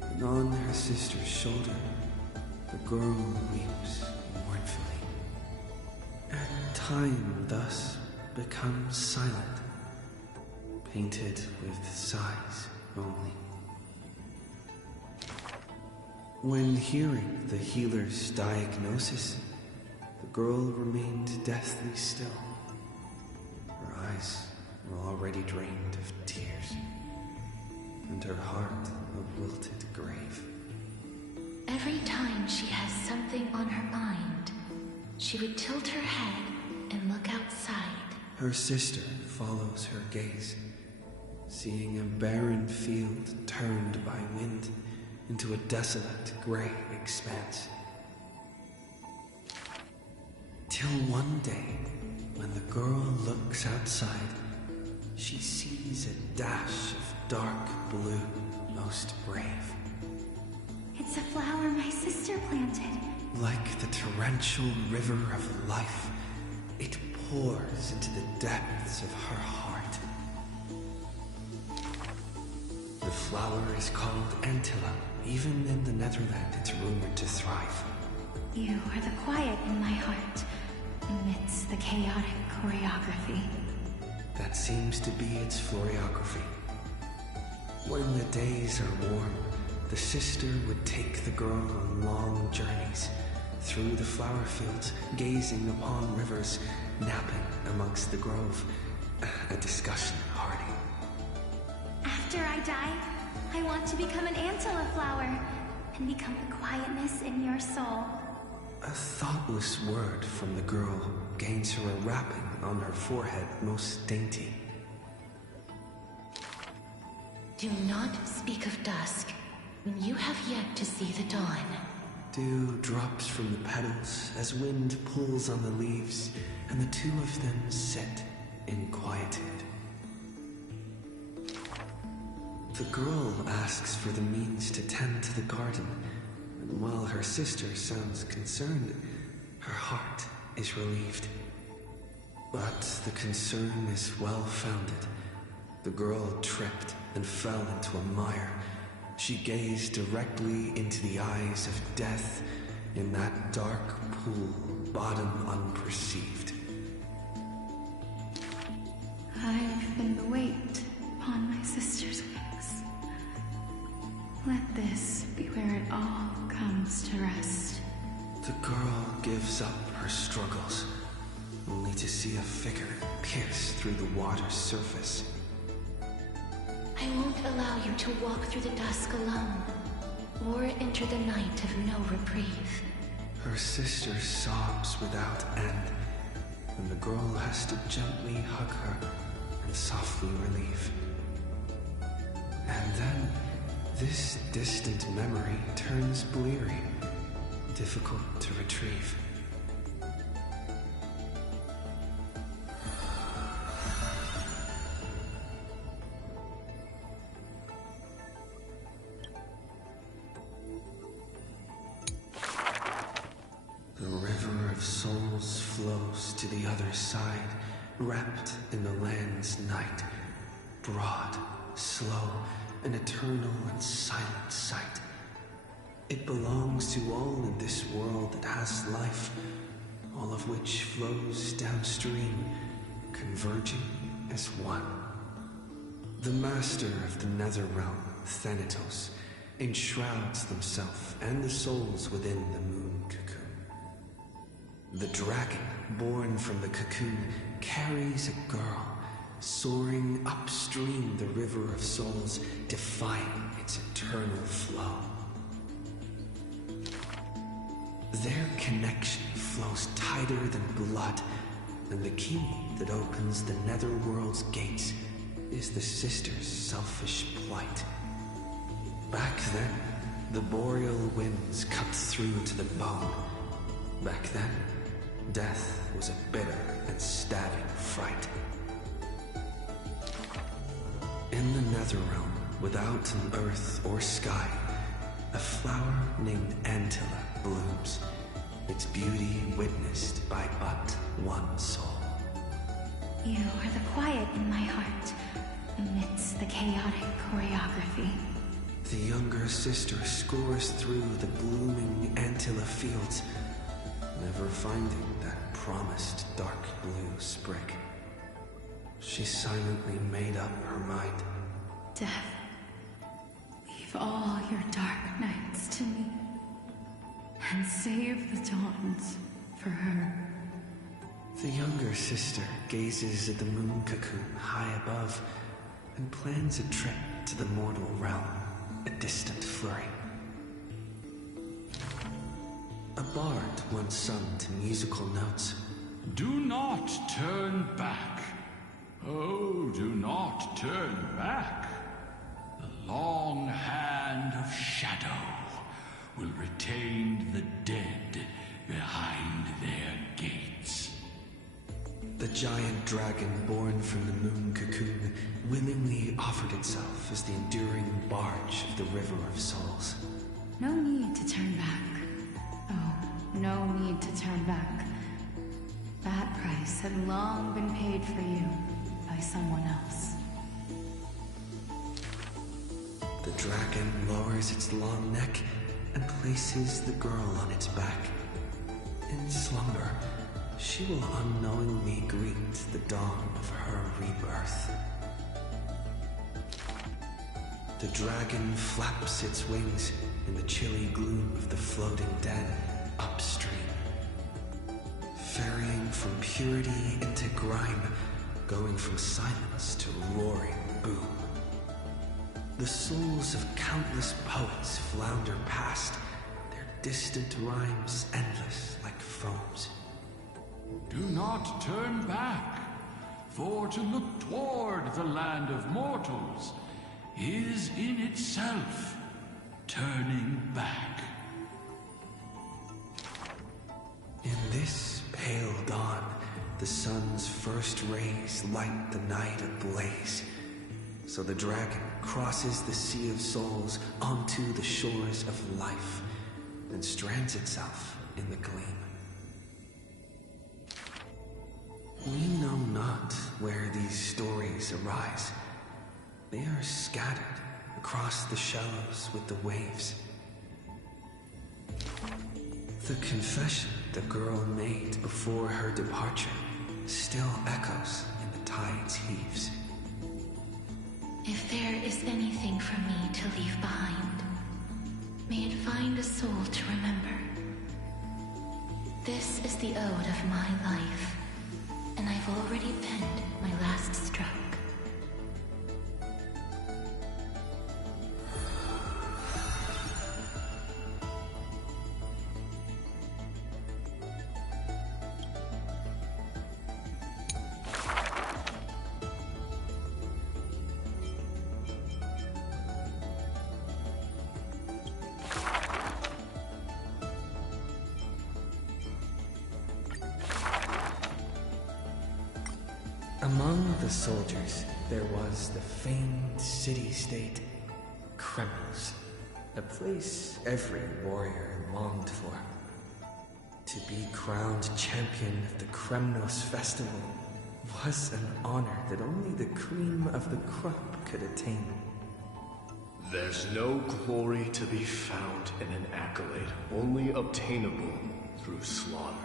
and on her sister's shoulder, the girl weeps mournfully. And time thus becomes silent, painted with sighs only. When hearing the healer's diagnosis, the girl remained deathly still. Her eyes were already drained of tears, and her heart a wilted grave. Every time she has something on her mind, she would tilt her head and look outside. Her sister follows her gaze, seeing a barren field turned by wind into a desolate gray expanse. Till one day, when the girl looks outside, she sees a dash of dark blue, most brave. It's a flower my sister planted. Like the torrential river of life, it pours into the depths of her heart. The flower is called Antilla. Even in the Netherland, it's rumored to thrive. You are the quiet in my heart, amidst the chaotic choreography. That seems to be its choreography. When the days are warm, the sister would take the girl on long journeys, through the flower fields, gazing upon rivers, napping amongst the grove. A discussion hardy. After I die, I want to become an Antilla flower and become the quietness in your soul. A thoughtless word from the girl gains her a wrapping on her forehead most dainty. Do not speak of dusk when you have yet to see the dawn. Dew drops from the petals as wind pulls on the leaves, and the two of them sit in quietude. The girl asks for the means to tend to the garden, and while her sister sounds concerned, her heart is relieved. But the concern is well-founded. The girl tripped and fell into a mire. She gazed directly into the eyes of death in that dark pool, bottom unperceived. I've been the weight upon my sister's wings. Let this be where it all comes to rest. The girl gives up her struggles, only to see a figure pierce through the water's surface. I won't allow you to walk through the dusk alone, or enter the night of no reprieve. Her sister sobs without end, and the girl has to gently hug her and softly relieve. And then, this distant memory turns bleary, difficult to retrieve. The river of souls flows to the other side, wrapped in the land's night. Broad, slow, an eternal and silent sight. It belongs to all in this world that has life, all of which flows downstream, converging as one. The master of the nether realm, Thanatos, enshrouds himself and the souls within the moon cocoon. The dragon, born from the cocoon, carries a girl, soaring upstream the river of souls, defying its eternal flow. Their connection flows tighter than blood, and the key that opens the netherworld's gates is the sister's selfish plight. Back then, the boreal winds cut through to the bone. Back then, death was a bitter and stabbing fright. In the netherrealm, without an earth or sky, a flower named Antilla blooms, its beauty witnessed by but one soul. You are the quiet in my heart, amidst the chaotic choreography. The younger sister scores through the blooming Antilla fields, never finding that promised dark blue sprig. She silently made up her mind. Death, leave all your dark nights to me, and save the dawns for her. The younger sister gazes at the moon cocoon high above and plans a trip to the mortal realm, a distant flurry. A bard once sung to musical notes. Do not turn back. Oh, do not turn back. The long hand of shadow will retain the dead behind their gates. The giant dragon born from the moon cocoon willingly offered itself as the enduring barge of the river of souls. No need to turn back. Oh, no need to turn back. That price had long been paid for you by someone else. The dragon lowers its long neck and places the girl on its back. In slumber, she will unknowingly greet the dawn of her rebirth. The dragon flaps its wings in the chilly gloom of the floating dead upstream. from purity into grime, going from silence to roaring boom. The souls of countless poets flounder past, their distant rhymes endless like foams. Do not turn back, for to look toward the land of mortals is in itself turning back. In this pale dawn, the sun's first rays light the night ablaze. So the dragon crosses the sea of souls onto the shores of life, and strands itself in the gleam. We know not where these stories arise. They are scattered across the shallows with the waves. The confession the girl made before her departure still echoes in the tide's heaves. If there is anything for me to leave behind, may it find a soul to remember. This is the ode of my life, and I've already penned my last stroke. Among the soldiers, there was the famed city-state, Kremnos, a place every warrior longed for. To be crowned champion of the Kremnos festival was an honor that only the cream of the crop could attain. There's no glory to be found in an accolade, only obtainable through slaughter.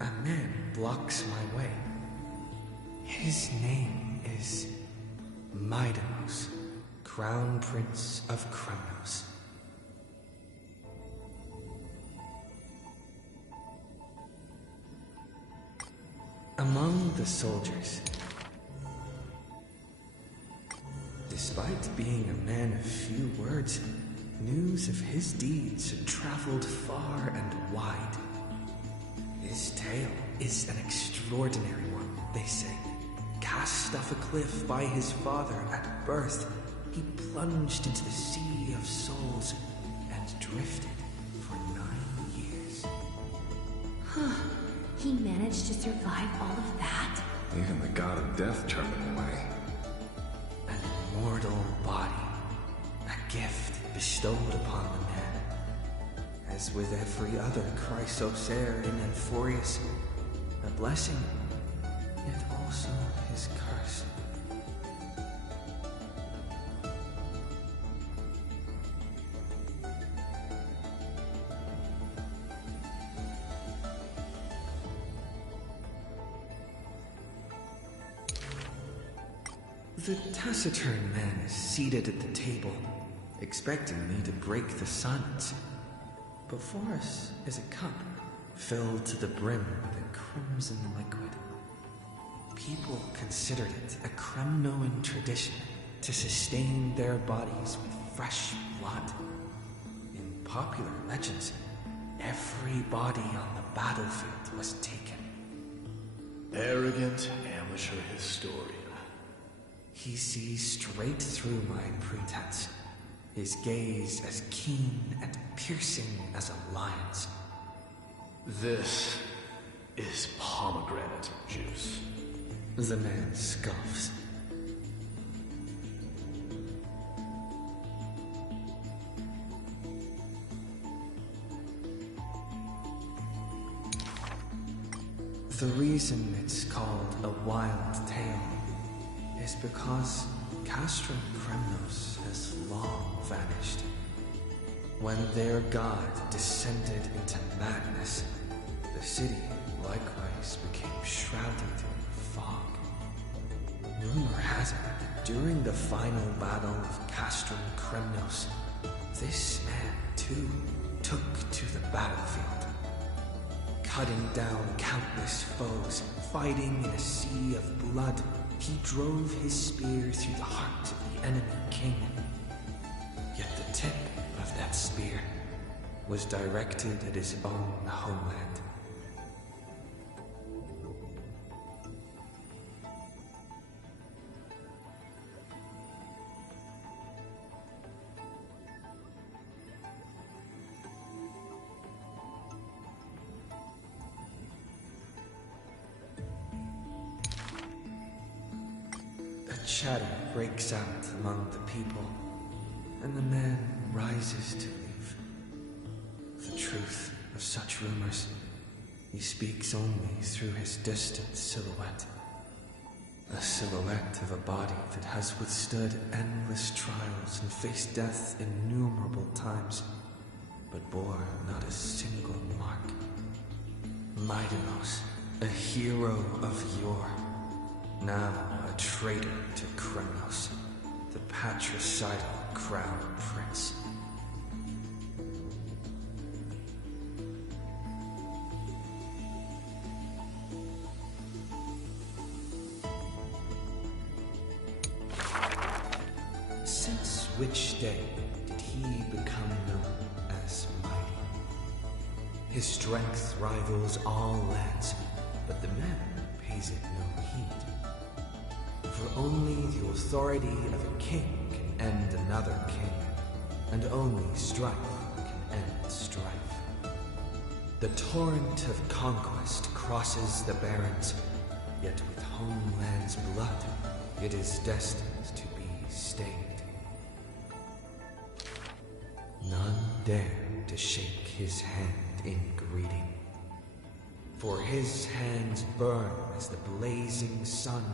A man blocks my way. His name is Maidanos, Crown Prince of Kremnos. Among the soldiers, despite being a man of few words, news of his deeds had traveled far and wide. His tale is an extraordinary one, they say. Cast off a cliff by his father at birth, he plunged into the sea of souls and drifted for 9 years. Huh. He managed to survive all of that? Even the god of death turned him away. An immortal body, a gift bestowed upon the man. As with every other Chrysos heir in Amphorius, a blessing, yet also his curse. The taciturn man is seated at the table, expecting me to break the silence. Before us is a cup filled to the brim with a crimson liquid. People considered it a Kremnoan tradition to sustain their bodies with fresh blood. In popular legends, every body on the battlefield was taken. Arrogant amateur historian. He sees straight through my pretense, his gaze as keen and piercing as a lion's. This is pomegranate juice. The man scoffs. The reason it's called a wild tale is because Castrum Kremnos has long vanished. When their god descended into madness, the city likewise became shrouded in fog. Rumor has it that during the final battle of Castrum Kremnos, this man too took to the battlefield. cutting down countless foes, fighting in a sea of blood. He drove his spear through the heart of the enemy king. Yet the tip of that spear was directed at his own homeland. Chatter breaks out among the people, and the man rises to leave. The truth of such rumors, he speaks only through his distant silhouette. A silhouette of a body that has withstood endless trials and faced death innumerable times, but bore not a single mark. Mydenos, a hero of yore, now a traitor to Kronos, the patricidal crown prince. Since which day did he become known as mighty? His strength rivals all lands, but the man pays it no heed. For only the authority of a king can end another king, and only strife can end strife. The torrent of conquest crosses the barrens, yet with homeland's blood, it is destined to be stained. None dare to shake his hand in greeting, for his hands burn as the blazing sun,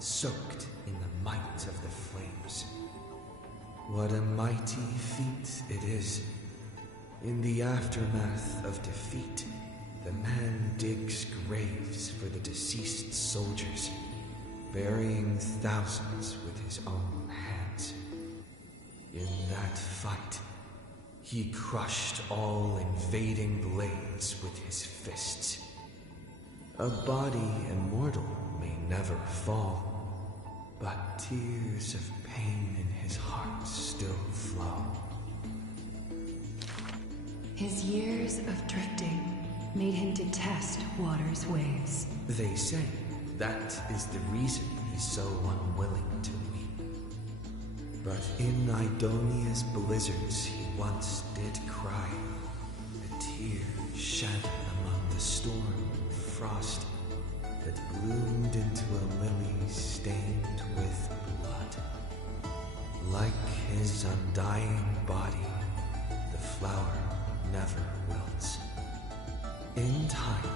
soaked in the might of the flames. What a mighty feat it is. In the aftermath of defeat, the man digs graves for the deceased soldiers, burying thousands with his own hands. In that fight, he crushed all invading blades with his fists. A body immortal may never fall, but tears of pain in his heart still flow. His years of drifting made him detest water's waves. They say that is the reason he's so unwilling to weep. But in Idonia's blizzards he once did cry, a tear shed among the storm and frost that bloomed into a lily stained with blood. Like his undying body, the flower never wilts. In time,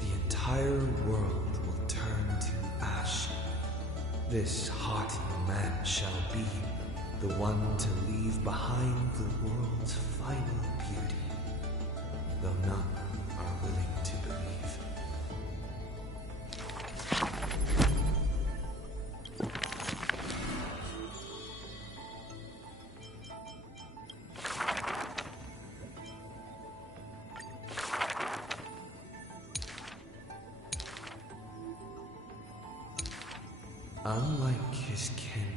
the entire world will turn to ash. This haughty man shall be the one to leave behind the world's final beauty, though none are willing to believe. Unlike his kin,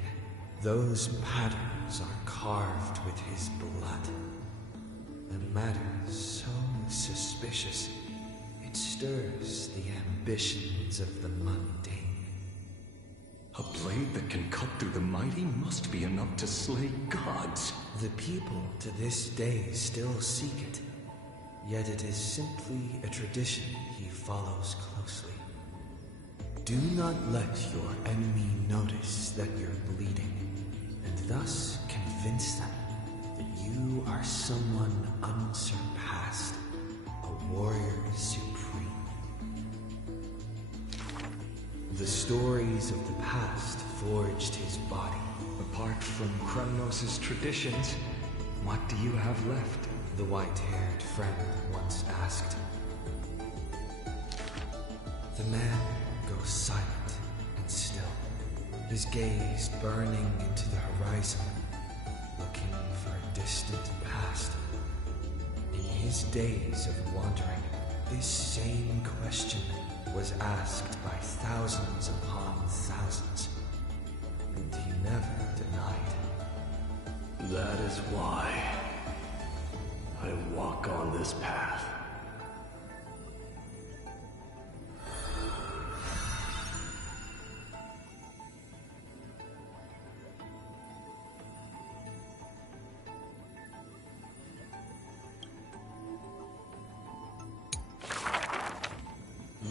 those patterns are carved with his blood. A matter so suspicious, it stirs the ambitions of the mundane. A blade that can cut through the mighty must be enough to slay gods. The people to this day still seek it, yet it is simply a tradition he follows closely. Do not let your enemy notice that you're bleeding, and thus convince them that you are someone unsurpassed, a warrior supreme. The stories of the past forged his body. Apart from Kronos' traditions, what do you have left? The white-haired friend once asked. The man goes silent and still, his gaze burning into the horizon, looking for a distant past. In his days of wandering, this same question was asked by thousands upon thousands, and he never denied. That is why I walk on this path.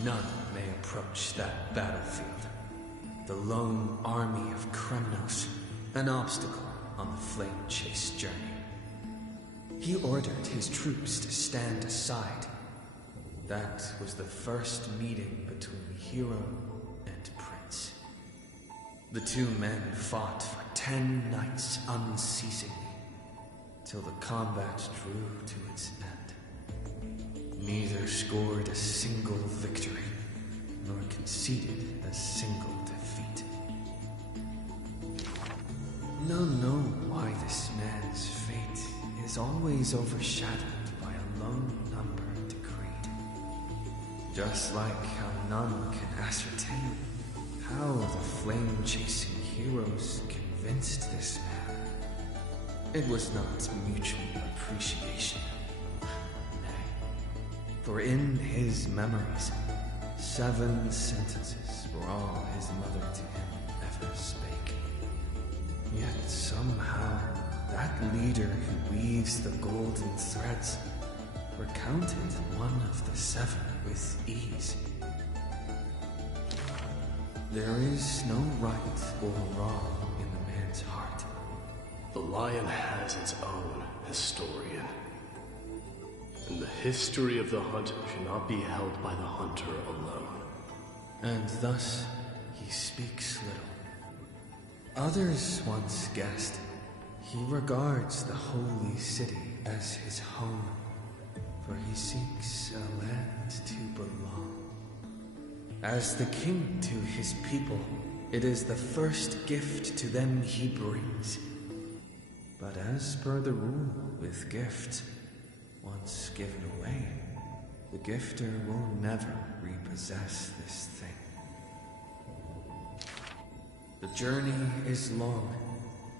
None may approach that battlefield. The lone army of Kremnos, an obstacle on the flame-chase journey. He ordered his troops to stand aside. That was the first meeting between hero and prince. The two men fought for 10 nights unceasingly, till the combat drew to its end. Neither scored a single victory, nor conceded a single defeat. None know why this man's fate is always overshadowed by a lone number decreed. Just like how none can ascertain how the flame-chasing heroes convinced this man. It was not mutual appreciation. For in his memories, 7 sentences were all his mother to him ever spake. Yet somehow, that leader who weaves the golden threads recounted one of the 7 with ease. There is no right or wrong in the man's heart. The lion has its own historian. And the history of the hunt should not be held by the hunter alone. And thus, he speaks little. Others once guessed he regards the holy city as his home, for he seeks a land to belong. As the king to his people, it is the first gift to them he brings. But as per the rule with gifts, once given away, the gifter will never repossess this thing. The journey is long,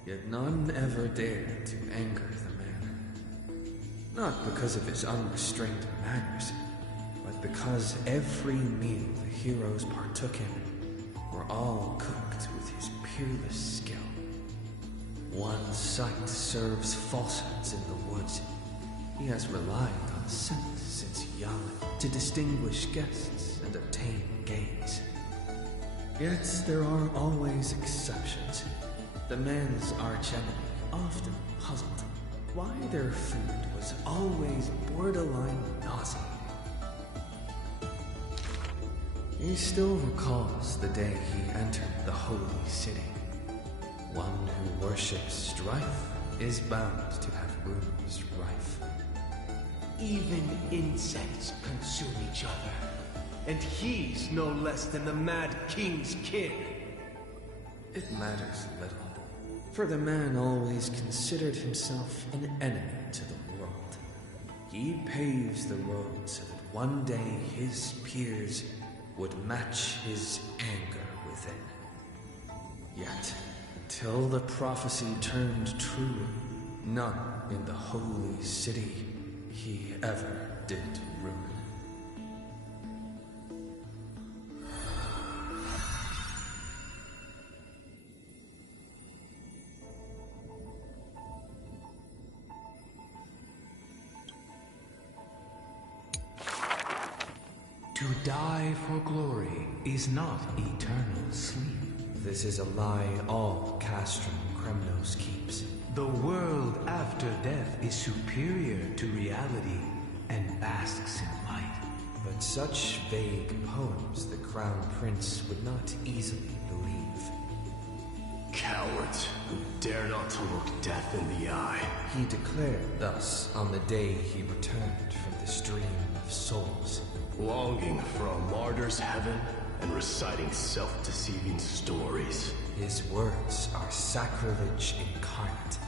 yet none ever dare to anger the man. Not because of his unrestrained manners, but because every meal the heroes partook in were all cooked with his peerless skill. One sight serves falsehoods in the woods. He has relied on scent since young to distinguish guests and obtain gains. Yet there are always exceptions. The man's archenemy often puzzled why their food was always borderline nauseating. He still recalls the day he entered the holy city. One who worships strife is bound to have wounds rife. Even insects consume each other, and he's no less than the Mad King's kin. It matters little, for the man always considered himself an enemy to the world. He paves the road so that one day his peers would match his anger within. Yet, until the prophecy turned true, none in the holy city he ever did ruin. To die for glory is not eternal sleep. This is a lie all Castrum Kremnos keeps. The world after death is superior to reality and basks in light. But such vague poems the Crown Prince would not easily believe. Cowards who dare not to look death in the eye. He declared thus on the day he returned from the stream of souls. Longing for a martyr's heaven and reciting self-deceiving stories. His words are sacrilege incarnate,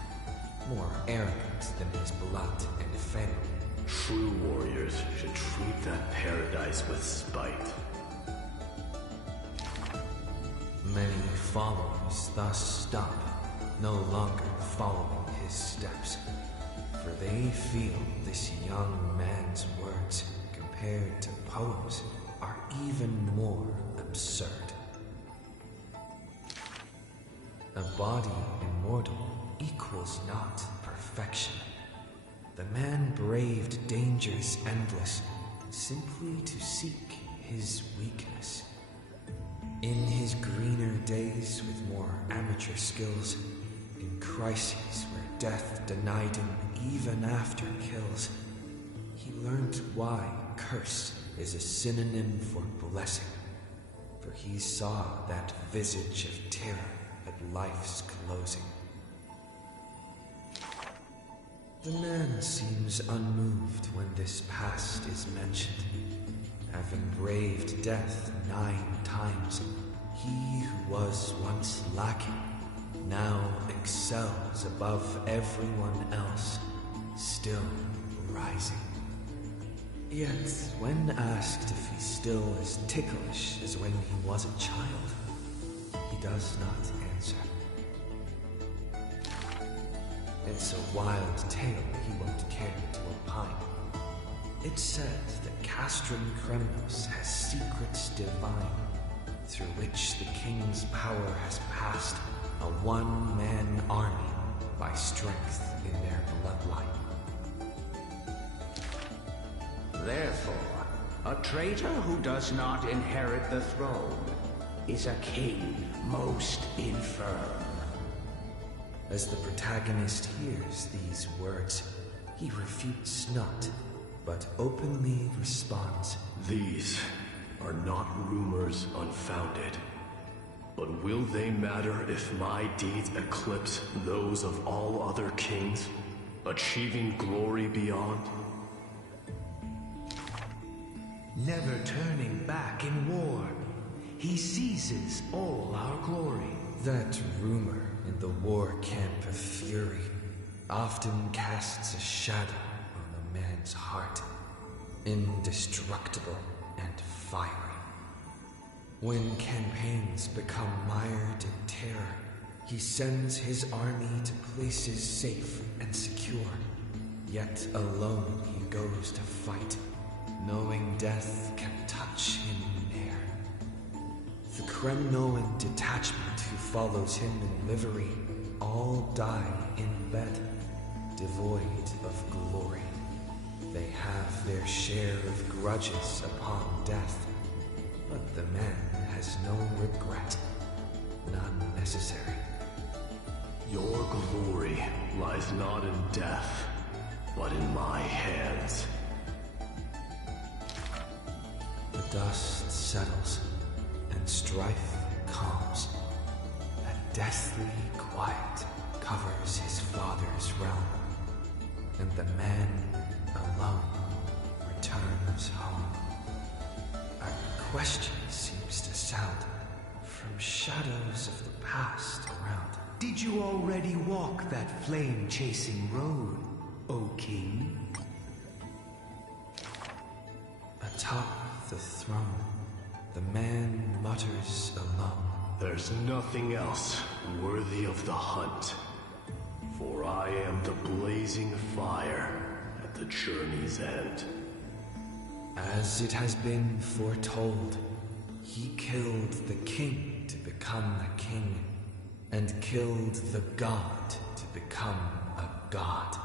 more arrogant than his blood and family True warriors should treat that paradise with spite. Many followers thus stop, no longer following his steps, for they feel this young man's words, compared to poems, are even more absurd. A body immortal equals not perfection. The man braved dangers endless, simply to seek his weakness. In his greener days with more amateur skills, in crises where death denied him even after kills, he learned why curse is a synonym for blessing, for he saw that visage of terror at life's closing. The man seems unmoved when this past is mentioned. Having braved death 9 times, he who was once lacking now excels above everyone else, still rising. Yet, when asked if he's still as ticklish as when he was a child, he does not answer. It's a wild tale he won't care to opine. It's said that Castrum Kremnos has secrets divine, through which the king's power has passed a one-man army by strength in their bloodline. Therefore, a traitor who does not inherit the throne is a king most infirm. As the protagonist hears these words, he refutes not, but openly responds, These are not rumors unfounded, but will they matter if my deeds eclipse those of all other kings, achieving glory beyond? Never turning back in war, he seizes all our glory. That rumor in the war camp of fury often casts a shadow on a man's heart, indestructible and fiery. When campaigns become mired in terror, he sends his army to places safe and secure. Yet alone he goes to fight, knowing death can touch him ne'er. The Kremnoan detachment who follows him in livery all die in bed, devoid of glory. They have their share of grudges upon death, but the man has no regret, none necessary. Your glory lies not in death, but in my hands. The dust settles, and strife calms. A deathly quiet covers his father's realm, and the man alone returns home. A question seems to sound from shadows of the past around. Did you already walk that flame-chasing road, O King? Atop the throne, the man mutters alone. There's nothing else worthy of the hunt, for I am the blazing fire at the journey's end. As it has been foretold, he killed the king to become a king, and killed the god to become a god.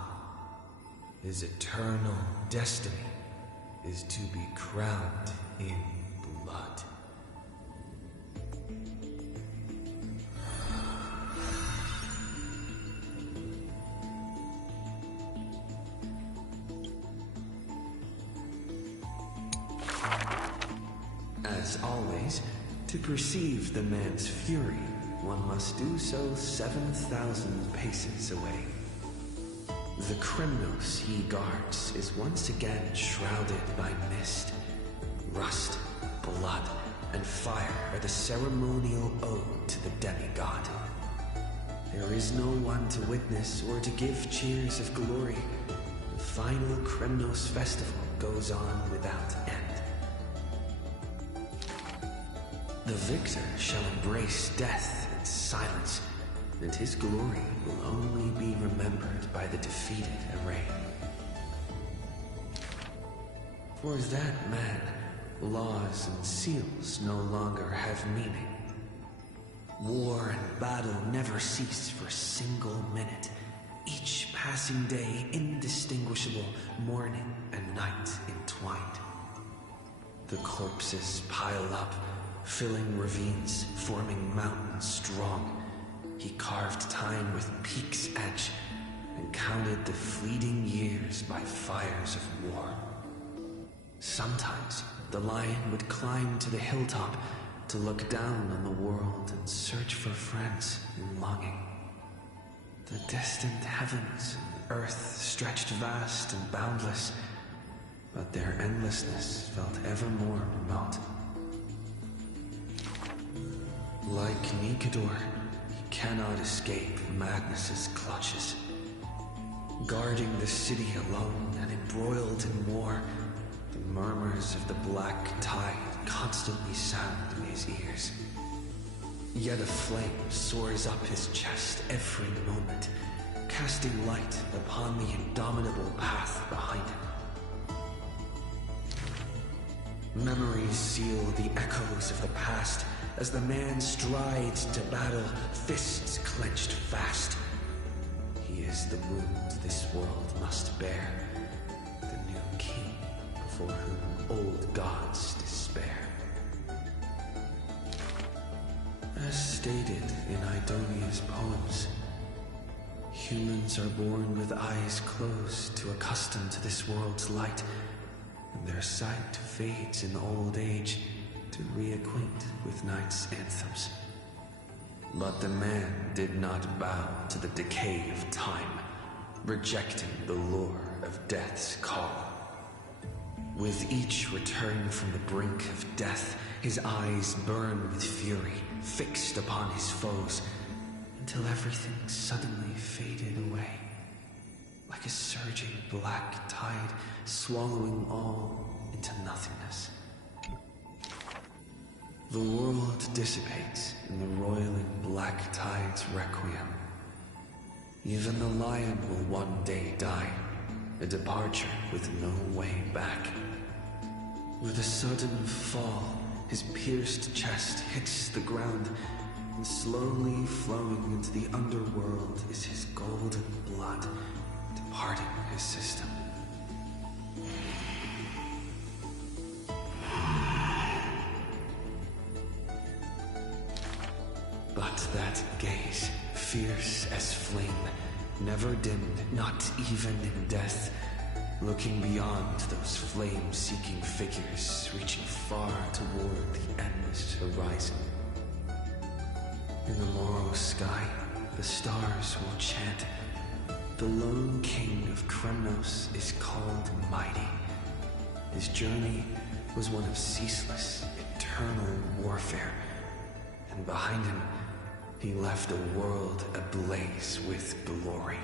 His eternal destiny is to be crowned in blood. As always, to perceive the man's fury, one must do so 7,000 paces away. The Kremnos he guards is once again shrouded by mist. Rust, blood, and fire are the ceremonial ode to the demigod. There is no one to witness or to give cheers of glory. The final Kremnos festival goes on without end. The victor shall embrace death in silence, and his glory will only be remembered by the defeated array. For that man, laws and seals no longer have meaning. War and battle never cease for a single minute, each passing day indistinguishable, morning and night entwined. The corpses pile up, filling ravines, forming mountains strong. He carved time with peak's edge, and counted the fleeting years by fires of war. Sometimes the lion would climb to the hilltop to look down on the world and search for friends in longing. The distant heavens and earth stretched vast and boundless, but their endlessness felt ever more remote. Like Nikador, he cannot escape Magnus's clutches. Guarding the city alone and embroiled in war, the murmurs of the black tide constantly sound in his ears. Yet a flame soars up his chest every moment, casting light upon the indomitable path behind him. Memories seal the echoes of the past as the man strides to battle, fists clenched fast. He is the wound this world must bear, the new king before whom old gods despair. As stated in Idonia's poems, humans are born with eyes closed to accustom to this world's light, and their sight fades in old age to reacquaint with night's anthems. But the man did not bow to the decay of time, rejecting the lure of death's call. With each return from the brink of death, his eyes burn with fury, fixed upon his foes, until everything suddenly faded away, like a surging black tide swallowing all into nothingness. The world dissipates in the roiling black tide's requiem. Even the lion will one day die, a departure with no way back. With a sudden fall, his pierced chest hits the ground, and slowly flowing into the underworld is his golden blood, departing his system. But that gaze, fierce as flame, never dimmed, not even in death, looking beyond those flame-seeking figures, reaching far toward the endless horizon. In the morrow sky, the stars will chant. The lone king of Kremnos is called Mighty. His journey was one of ceaseless, eternal warfare, and behind him, he left a world ablaze with glory.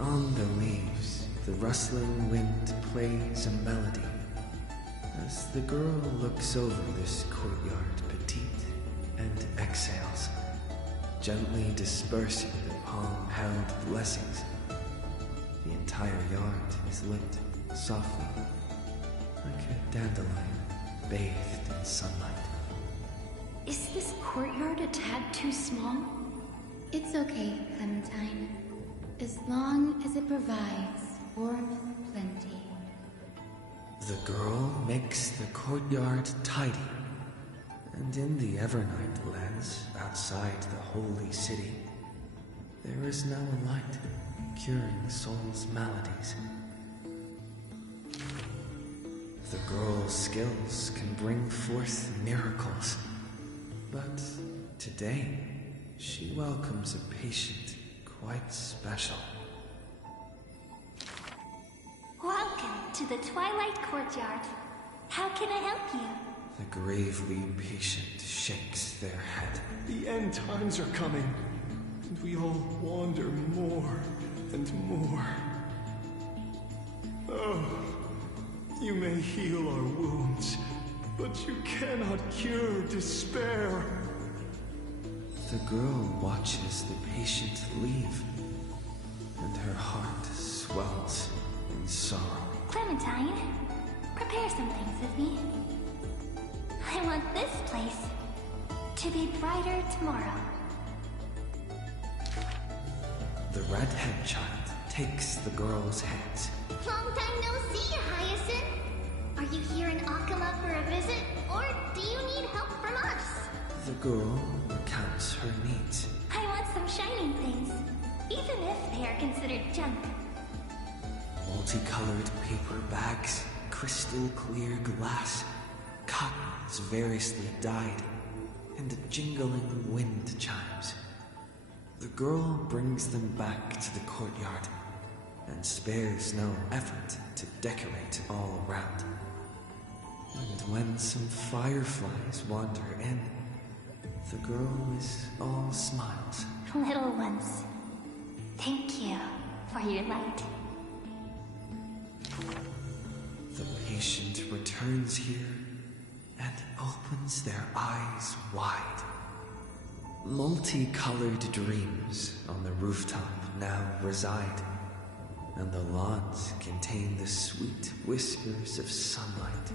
On the leaves, the rustling wind plays a melody. As the girl looks over this courtyard petite and exhales, gently dispersing the palm-held blessings, the entire yard is lit softly, like a dandelion bathed in sunlight. Is this courtyard a tad too small? It's okay, Clementine. As long as it provides warmth plenty. The girl makes the courtyard tidy, and in the Evernight lands outside the holy city, there is now a light curing souls' maladies. The girl's skills can bring forth miracles, but today she welcomes a patient quite special. Welcome to the Twilight Courtyard. How can I help you? The gravely patient shakes their head. The end times are coming, and we all wander more and more. Oh, you may heal our wounds, but you cannot cure despair. The girl watches the patient leave, and her heart swells in sorrow. Clementine, prepare some things with me. I want this place to be brighter tomorrow. The redhead child takes the girl's hands. Long time no see, Hyacinth. Are you here in Akama for a visit, or do you need help from us? The girl recounts her needs. I want some shining things, even if they are considered junk. Multicolored paper bags, crystal clear glass, cottons variously dyed, and jingling wind chimes. The girl brings them back to the courtyard and spares no effort to decorate all around. And when some fireflies wander in, the girl is all smiles. Little ones, thank you for your light. The patient returns here and opens their eyes wide. Multicolored dreams on the rooftop now reside, and the lawns contain the sweet whispers of sunlight.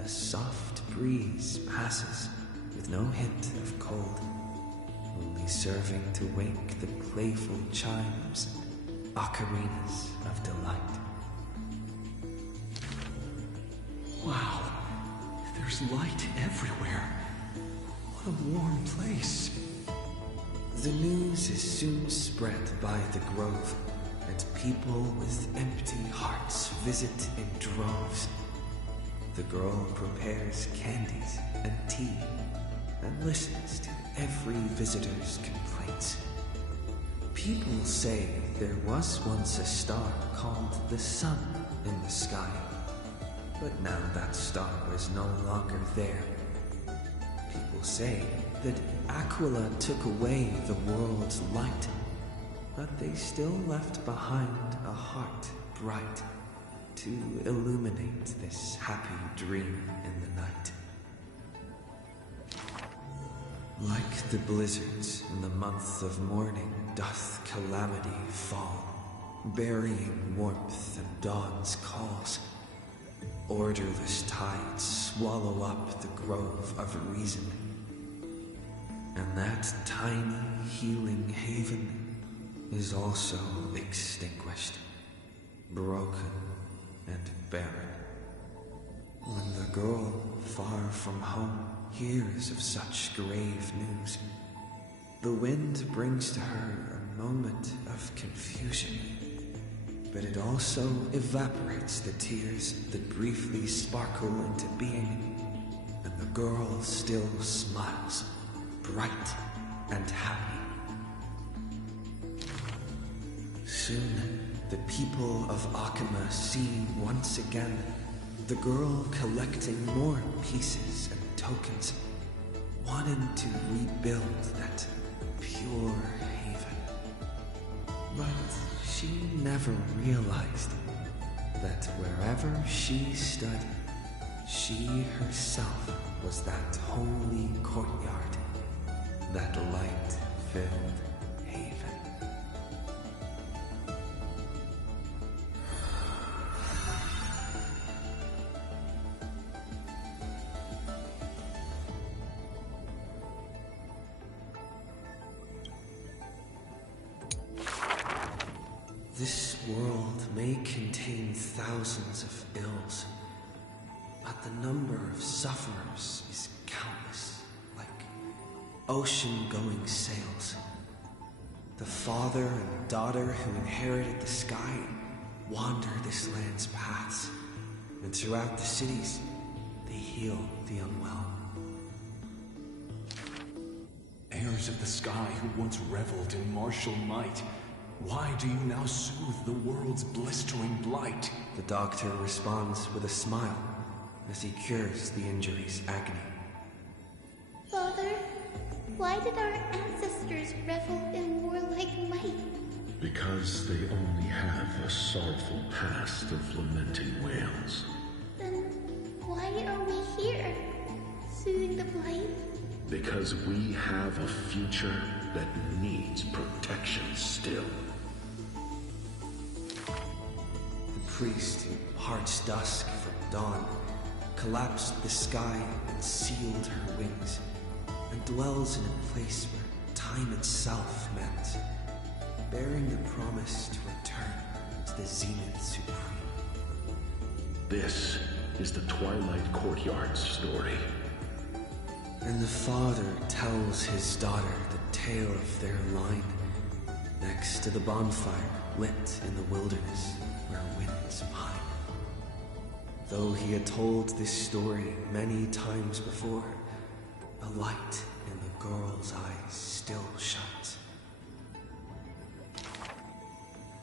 A soft breeze passes with no hint of cold, only serving to wake the playful chimes, ocarinas of delight. Wow, there's light everywhere. What a warm place. The news is soon spread by the grove, and people with empty hearts visit in droves. The girl prepares candies and tea and listens to every visitor's complaints. People say there was once a star called the sun in the sky, but now that star is no longer there. People say that Aquila took away the world's light, but they still left behind a heart bright to illuminate this happy dream in the night. Like the blizzards in the month of mourning doth calamity fall, burying warmth and dawn's calls. Orderless tides swallow up the grove of reason, and that tiny healing haven is also extinguished, broken and barren. When the girl, far from home, hears of such grave news, the wind brings to her a moment of confusion, but it also evaporates the tears that briefly sparkle into being, and the girl still smiles, bright and happy. Soon, the people of Akama see once again the girl collecting more pieces and tokens, wanting to rebuild that pure haven. But she never realized that wherever she stood, She herself was that holy courtyard, that light-filled haven. This world may contain thousands of ills, but the number of sufferers is countless, like ocean-going sails. The father and daughter who inherited the sky wander this land's paths, and throughout the cities, they heal the unwell. Heirs of the sky who once reveled in martial might, why do you now soothe the world's blistering blight? The doctor responds with a smile as he cures the injury's agony. Father, why did our ancestors revel in warlike might? Because they only have a sorrowful past of lamenting wails. Then why are we here, soothing the blight? Because we have a future that needs protection still. The priest who parts dusk from dawn collapsed the sky and sealed her wings, and dwells in a place where time itself met, bearing the promise to return to the zenith supreme. This is the Twilight Courtyard's story. And the father tells his daughter the tale of their line, next to the bonfire lit in the wilderness where winds pine. Though he had told this story many times before, the light in the girl's eyes still shines.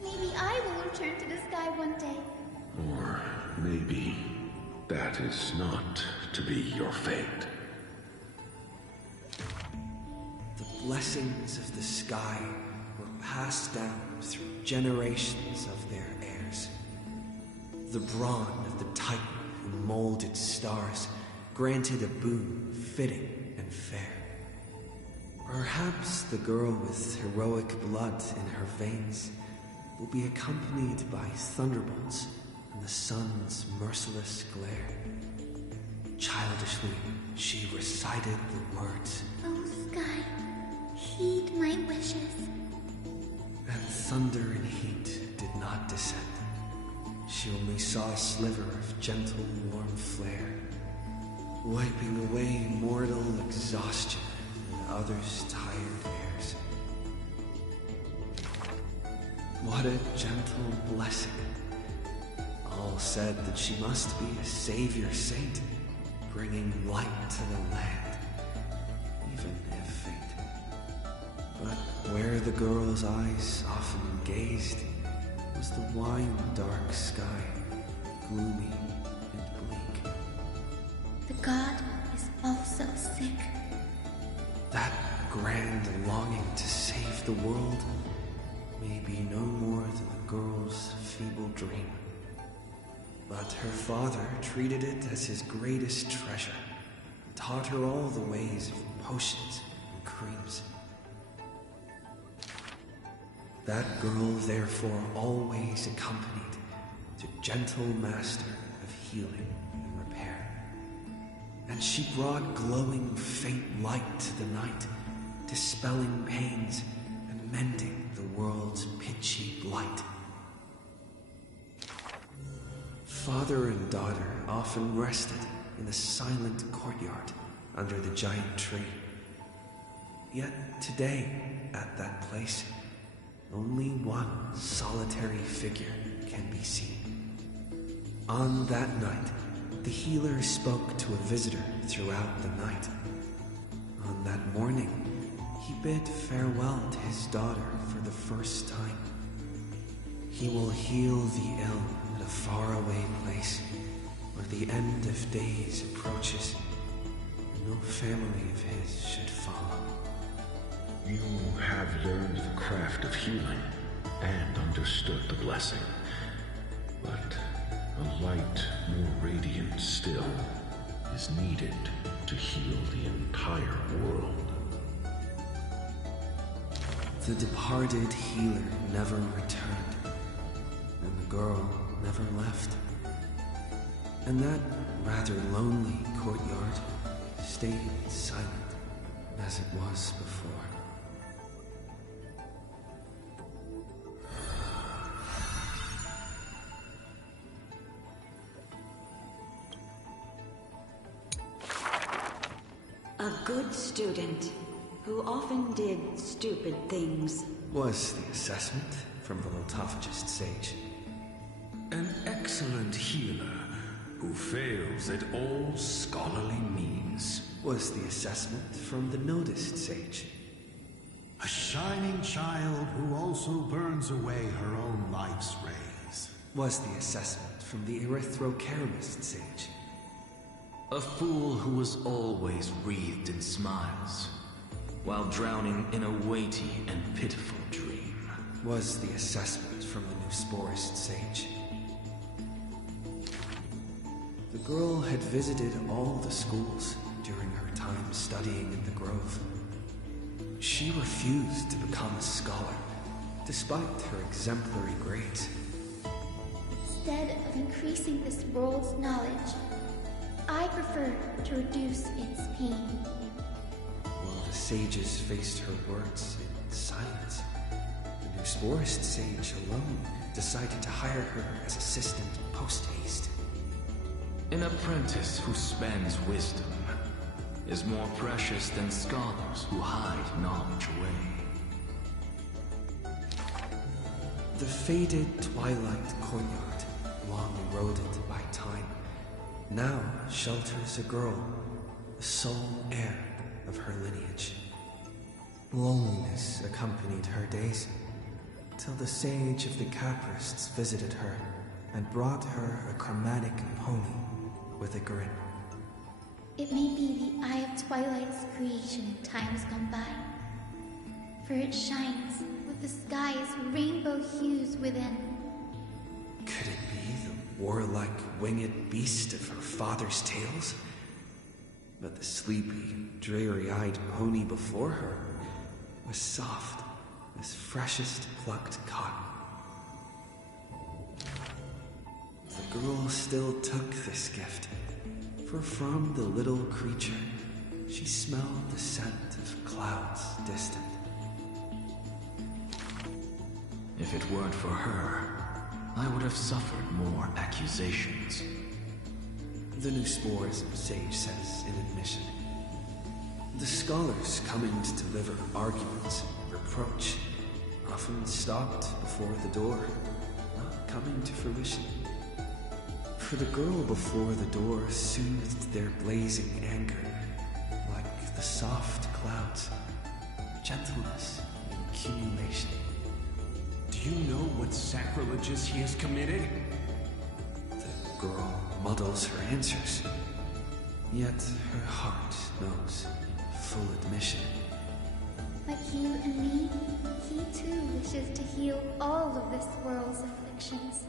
Maybe I will return to the sky one day. Or maybe that is not to be your fate. The blessings of the sky were passed down through generations of their heirs. The brawn of the titan who molded stars granted a boon fitting and fair. Perhaps the girl with heroic blood in her veins will be accompanied by thunderbolts and the sun's merciless glare. Childishly, she recited the words, "Oh, sky, heed my wishes." And thunder and heat did not descend. She only saw a sliver of gentle, warm flare, wiping away mortal exhaustion and others' tired airs. What a gentle blessing. All said that she must be a savior saint, bringing light to the land, even if faint. But where the girl's eyes often gazed was the wine-dark sky, gloomy and bleak. The god is also sick. That grand longing to save the world may be no more than the girl's feeble dream. But her father treated it as his greatest treasure, and taught her all the ways of potions and creams. That girl, therefore, always accompanied the gentle master of healing and repair. And she brought glowing faint light to the night, dispelling pains and mending the world's pitchy blight. Father and daughter often rested in the silent courtyard under the giant tree. Yet today, at that place, only one solitary figure can be seen. On that night, the healer spoke to a visitor throughout the night. On that morning, he bid farewell to his daughter for the first time. He will heal the ill at a faraway place where the end of days approaches, and no family of his should follow. You have learned the craft of healing and understood the blessing. But A light more radiant still is needed to heal the entire world. The departed healer never returned, and the girl never left. And that rather lonely courtyard stayed silent as it was before. A good student who often did stupid things. Was the assessment from the Lotophagist sage. An excellent healer who fails at all scholarly means. Was the assessment from the Nodist sage. A shining child who also burns away her own life's rays. Was the assessment from the Erythrocaramist sage. A fool who was always wreathed in smiles, while drowning in a weighty and pitiful dream. Was the assessment from the Nusporist sage. The girl had visited all the schools during her time studying in the Grove. She refused to become a scholar, despite her exemplary grades. Instead of increasing this world's knowledge, I prefer to reduce its pain. While the sages faced her words in silence, the Nusporist sage alone decided to hire her as assistant post-haste. An apprentice who spends wisdom is more precious than scholars who hide knowledge away. The faded twilight courtyard, long eroded by time, now shelters a girl, the sole heir of her lineage. Loneliness accompanied her days, till the sage of the Caprists visited her and brought her a chromatic pony with a grin. It may be the Eye of Twilight's creation in times gone by, for it shines with the sky's rainbow hues within. Could it be the warlike winged beast of her father's tales? But the sleepy, dreary-eyed pony before her was soft as freshest plucked cotton. The girl still took this gift, for from the little creature she smelled the scent of clouds distant. If it weren't for her, I would have suffered more accusations. The Nusporism sage says in admission. The scholars coming to deliver arguments and reproach often stopped before the door, not coming to fruition. For the girl before the door soothed their blazing anger, like the soft clouds, gentleness and accumulation. Do you know what sacrileges he has committed? The girl muddles her answers, yet her heart knows in full admission. Like you and me, he too wishes to heal all of this world's afflictions.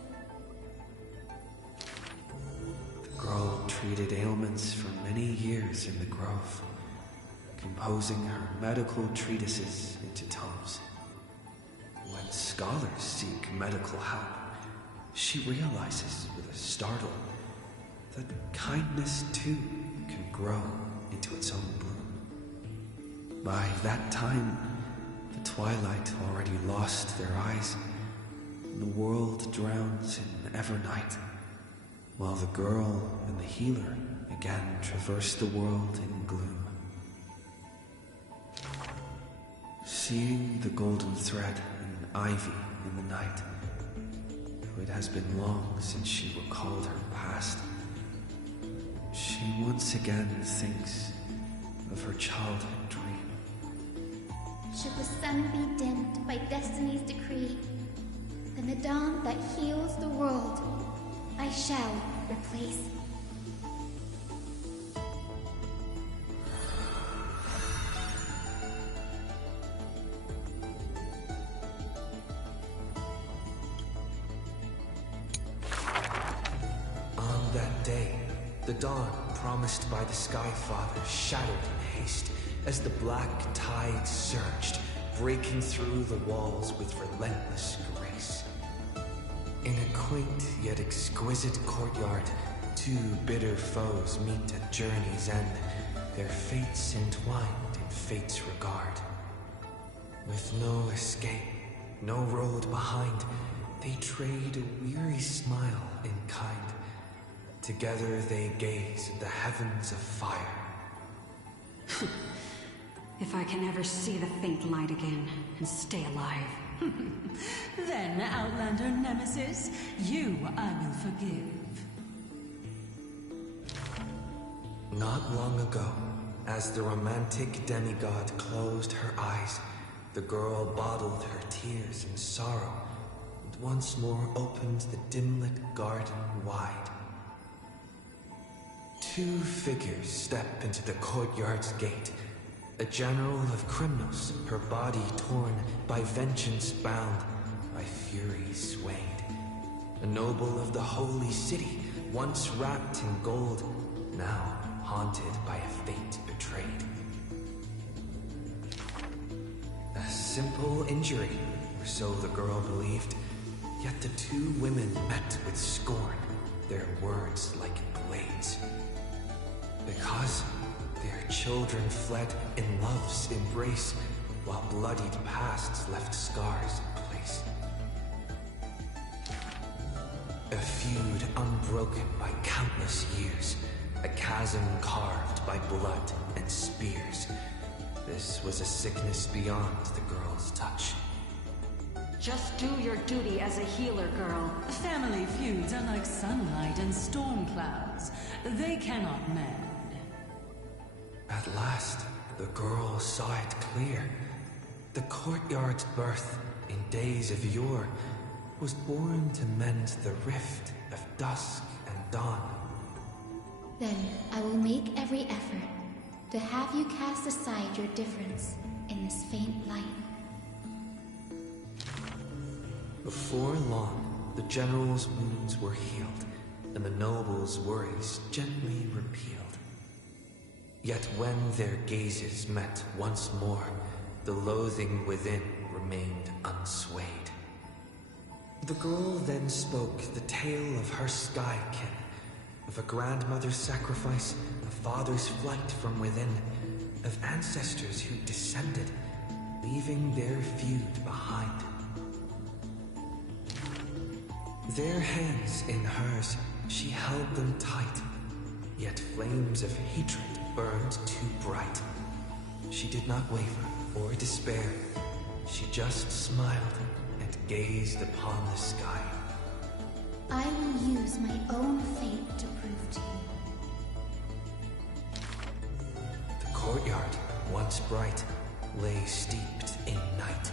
The girl treated ailments for many years in the Grove, composing her medical treatises into tomes. When scholars seek medical help, she realizes with a startle that kindness too can grow into its own bloom. By that time, the twilight already lost their eyes, and the world drowns in evernight, while the girl and the healer again traverse the world in gloom. Seeing the golden thread in ivy in the night, though it has been long since she recalled her past, she once again thinks of her childhood dream. Should the sun be dimmed by destiny's decree, then the dawn that heals the world I shall replace. that day, the dawn promised by the Sky Father shattered in haste as the black tide surged, breaking through the walls with relentless grace. In a quaint yet exquisite courtyard, two bitter foes meet at journey's end, their fates entwined in fate's regard. With no escape, no road behind, they trade a weary smile in kind. Together they gaze at the heavens of fire. If I can ever see the faint light again and stay alive. Then, Outlander Nemesis, you I will forgive. Not long ago, as the romantic demigod closed her eyes, the girl bottled her tears in sorrow and once more opened the dim-lit garden wide. Two figures step into the courtyard's gate. A general of criminals, her body torn, by vengeance bound, by fury swayed. A noble of the holy city, once wrapped in gold, now haunted by a fate betrayed. A simple injury, or so the girl believed, yet the two women met with scorn, their words like blades. Because their children fled in love's embrace, while bloodied pasts left scars in place. A feud unbroken by countless years, a chasm carved by blood and spears. This was a sickness beyond the girl's touch. Just do your duty as a healer, girl. Family feuds are like sunlight and storm clouds. They cannot mend. At last, the girl saw it clear. The courtyard's birth, in days of yore, was born to mend the rift of dusk and dawn. Then I will make every effort to have you cast aside your difference in this faint light. Before long, the general's wounds were healed, and the noble's worries gently repealed. Yet when their gazes met once more, the loathing within remained unswayed. The girl then spoke the tale of her skykin, of a grandmother's sacrifice, a father's flight from within, of ancestors who descended, leaving their feud behind. Their hands in hers, she held them tight, yet flames of hatred burned too bright. She did not waver or despair. She just smiled and gazed upon the sky. I will use my own fate to prove to you. The courtyard, once bright, lay steeped in night.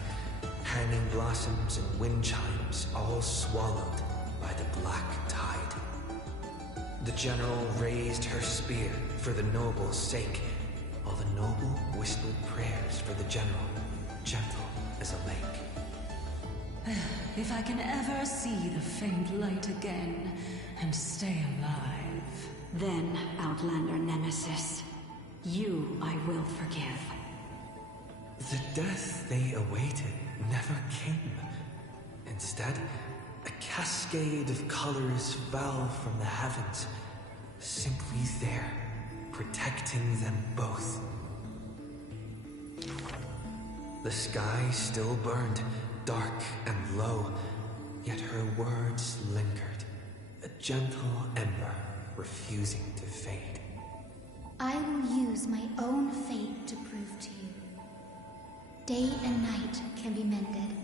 Hanging blossoms and wind chimes all swallowed by the black tide. The general raised her spear for the noble's sake, while the noble whispered prayers for the general, gentle as a lake. If I can ever see the faint light again and stay alive. Then, Outlander Nemesis, you I will forgive. The death they awaited never came. Instead, a cascade of colors fell from the heavens, simply there, protecting them both. The sky still burned, dark and low, yet her words lingered, a gentle ember refusing to fade. I will use my own fate to prove to you. Day and night can be mended,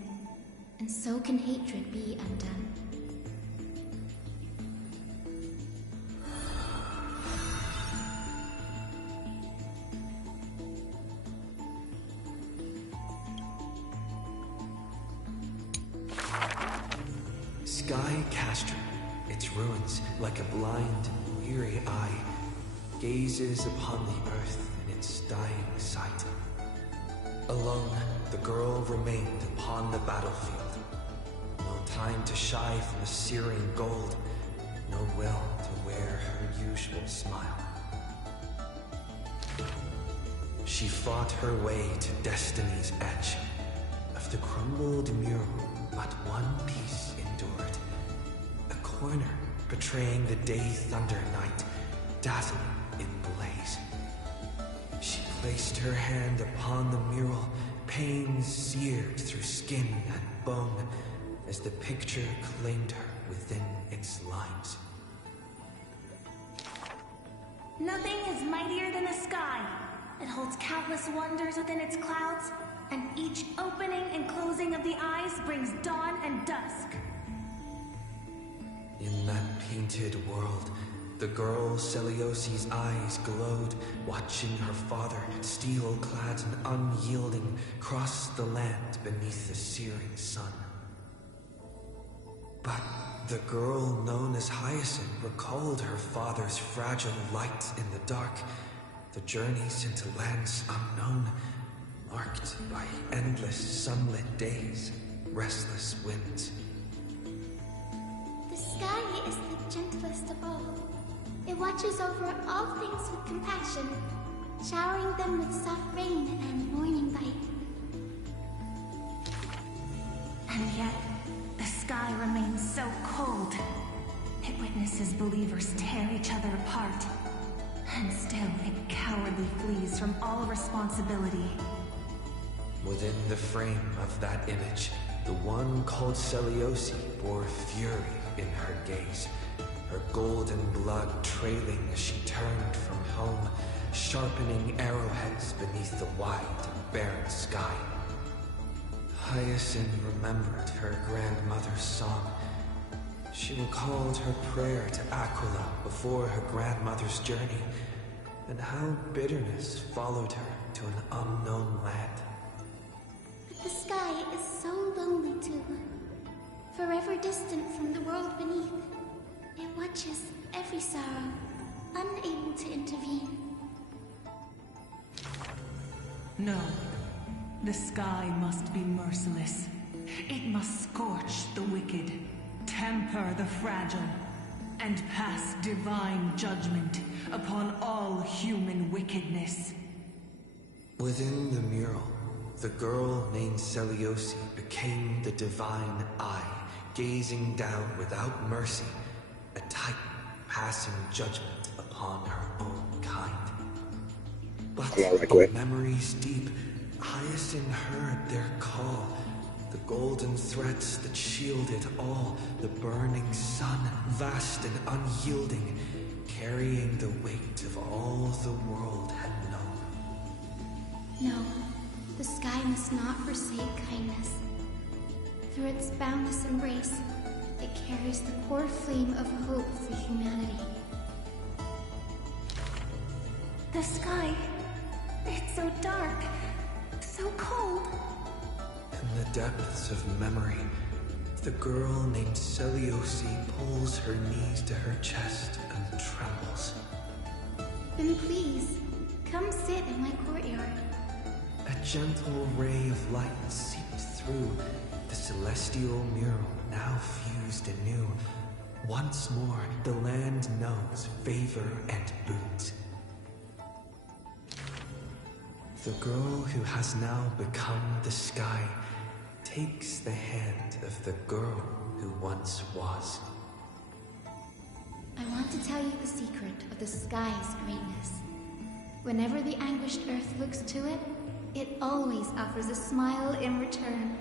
and so can hatred be undone. Sky Castrum, its ruins like a blind, weary eye, gazes upon the earth in its dying sight. Alone, the girl remained upon the battlefield. No time to shy from the searing gold, no will to wear her usual smile. She fought her way to destiny's edge. Of the crumbled mural, but one piece endured. A corner betraying the day thunder night, dazzling in blaze. She placed her hand upon the mural, pain seared through skin and bone, as the picture claimed her within its lines. Nothing is mightier than the sky. It holds countless wonders within its clouds, and each opening and closing of the eyes brings dawn and dusk. In that painted world, the girl Celiosi's eyes glowed, watching her father, steel-clad and unyielding, cross the land beneath the searing sun. But the girl known as Hyacinth recalled her father's fragile light in the dark, the journeys into lands unknown, marked by endless sunlit days, restless winds. The sky is the gentlest of all. It watches over all things with compassion, showering them with soft rain and morning light. And yet, the sky remains so cold. It witnesses believers tear each other apart. And still, it cowardly flees from all responsibility. Within the frame of that image, the one called Celiosi bore fury in her gaze, her golden blood trailing as she turned from home, sharpening arrowheads beneath the wide and barren sky. Hyacinth remembered her grandmother's song. She recalled her prayer to Aquila before her grandmother's journey, and how bitterness followed her to an unknown land. But the sky is so lonely too. Forever distant from the world beneath, it watches every sorrow, unable to intervene. No. The sky must be merciless. It must scorch the wicked, temper the fragile, and pass divine judgment upon all human wickedness. Within the mural, the girl named Celiosi became the divine eye, gazing down without mercy, a titan passing judgment upon her own kind. But in memories deep, Hyacinth heard their call, the golden threads that shielded all, the burning sun, vast and unyielding, carrying the weight of all the world had known. No, the sky must not forsake kindness. Through its boundless embrace, it carries the core flame of hope for humanity. The sky, it's so dark, so cold. In the depths of memory, the girl named Celiosi pulls her knees to her chest and trembles. Then please, come sit in my courtyard. A gentle ray of light seeped through the celestial mural, now fused anew. Once more, the land knows favor and boons. The girl who has now become the sky takes the hand of the girl who once was. I want to tell you the secret of the sky's greatness. Whenever the anguished earth looks to it, it always offers a smile in return.